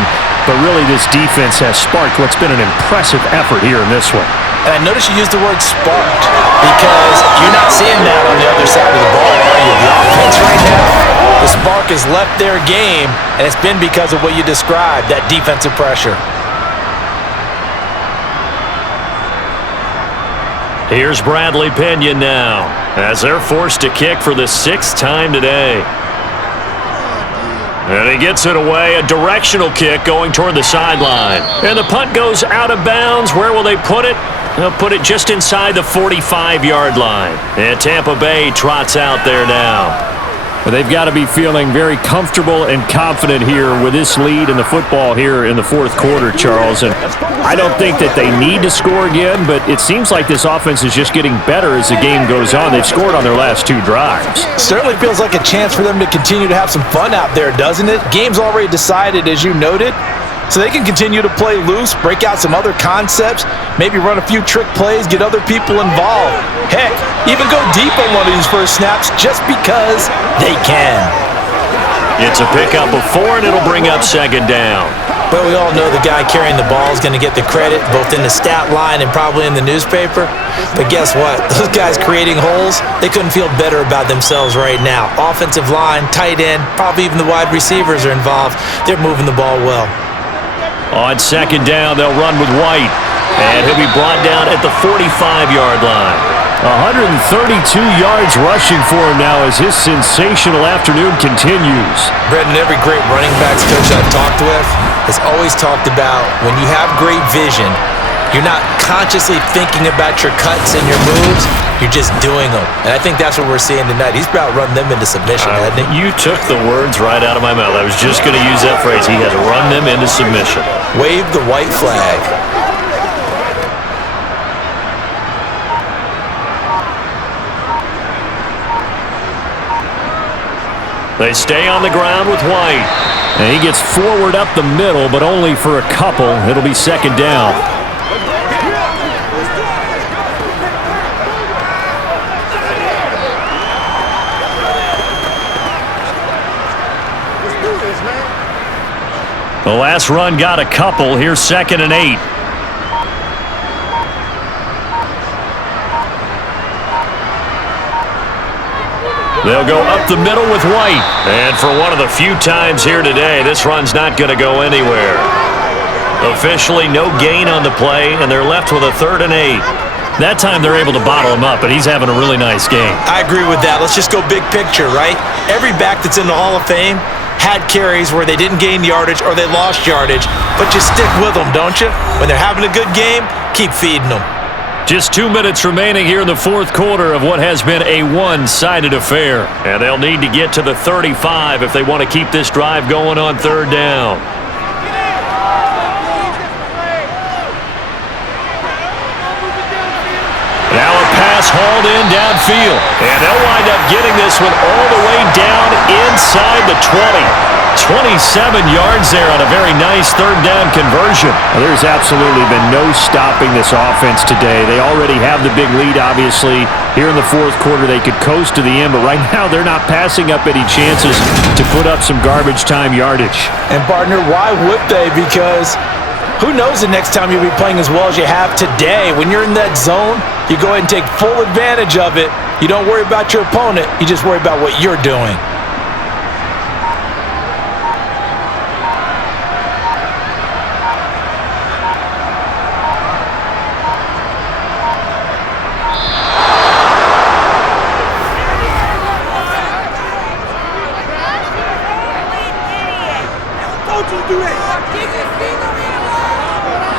But really, this defense has sparked what's been an impressive effort here in this one. And I notice you used the word sparked because you're not seeing that on the other side of the ball, are you? The offense right now, the spark has left their game, and it's been because of what you described, that defensive pressure. Here's Bradley Pinion now as they're forced to kick for the 6th time today. And he gets it away, a directional kick going toward the sideline. And the punt goes out of bounds. Where will they put it? They'll put it just inside the 45-yard line. And Tampa Bay trots out there now. But they've got to be feeling very comfortable and confident here with this lead in the football here in the fourth quarter, Charles. And I don't think that they need to score again, but it seems like this offense is just getting better as the game goes on. They've scored on their last 2 drives. Certainly feels like a chance for them to continue to have some fun out there, doesn't it? Game's already decided, as you noted. so they can continue to play loose, break out some other concepts, maybe run a few trick plays, get other people involved. Heck, even go deep on one of these first snaps just because they can. It's a pickup of 4, and it'll bring up second down. But we all know the guy carrying the ball is going to get the credit, both in the stat line and probably in the newspaper. But guess what? Those guys creating holes, they couldn't feel better about themselves right now. Offensive line, tight end, probably even the wide receivers are involved. They're moving the ball well. On second down, they'll run with White. And he'll be brought down at the 45-yard line. 132 yards rushing for him now as his sensational afternoon continues. Brendan, every great running backs coach I've talked with has always talked about when you have great vision, you're not consciously thinking about your cuts and your moves, you're just doing them. And I think that's what we're seeing tonight. He's about running them into submission, hasn't he? You took the words right out of my mouth. I was just going to use that phrase. He has run them into submission. Wave the white flag. They stay on the ground with White. And he gets forward up the middle, but only for a couple. It'll be second down. The last run got a couple. Here's 2nd and 8. They'll go up the middle with White. And for one of the few times here today, this run's not going to go anywhere. Officially, no gain on the play, and they're left with a 3rd and 8. That time they're able to bottle him up, but he's having a really nice game. I agree with that. Let's just go big picture, right? Every back that's in the Hall of Fame had carries where they didn't gain yardage or they lost yardage, but you stick with them, don't you? When they're having a good game, keep feeding them. Just 2 minutes remaining here in the fourth quarter of what has been a one-sided affair. And they'll need to get to the 35 if they want to keep this drive going on 3rd down. Now a pass hauled in downfield. And they'll wind up getting this one all the way down inside the 20. 27 yards there on a very nice 3rd down conversion. Well, there's absolutely been no stopping this offense today. They already have the big lead, obviously. Here in the fourth quarter, they could coast to the end, but right now they're not passing up any chances to put up some garbage time yardage. And, partner, why would they? Because who knows the next time you'll be playing as well as you have today. When you're in that zone, you go ahead and take full advantage of it. You don't worry about your opponent. You just worry about what you're doing.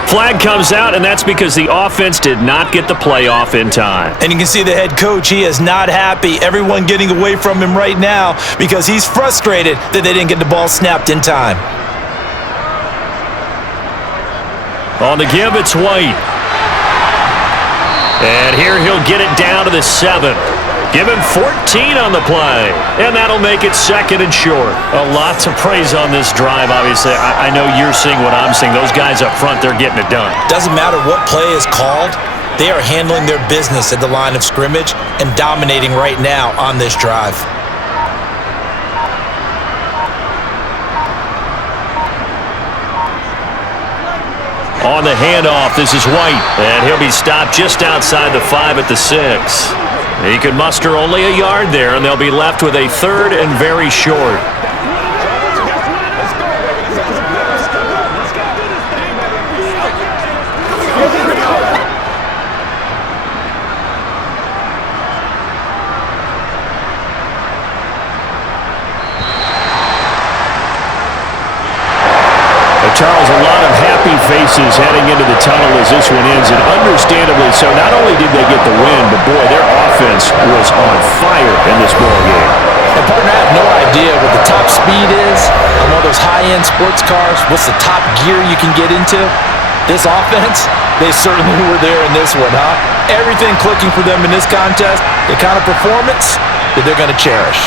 Flag comes out, and that's because the offense did not get the play off in time. And you can see the head coach, he is not happy. Everyone getting away from him right now because he's frustrated that they didn't get the ball snapped in time. On the give, it's White. And here he'll get it down to the 7. Give him 14 on the play, and that'll make it 2nd and short. Lots of praise on this drive, obviously. I know you're seeing what I'm seeing. Those guys up front, they're getting it done. Doesn't matter what play is called. They are handling their business at the line of scrimmage and dominating right now on this drive. On the handoff, this is White, and he'll be stopped just outside the 5 at the 6. He can muster only a yard there, and they'll be left with a 3rd and very short. Charles, a lot of happy faces heading into the tunnel as this one ends, and understandably so. Not only did they get the win, but boy, their offense was on fire in this ball game. And partner, I have no idea what the top speed is on one of those high-end sports cars. What's the top gear you can get into? This offense, they certainly were there in this one, huh? Everything clicking for them in this contest, the kind of performance that they're going to cherish.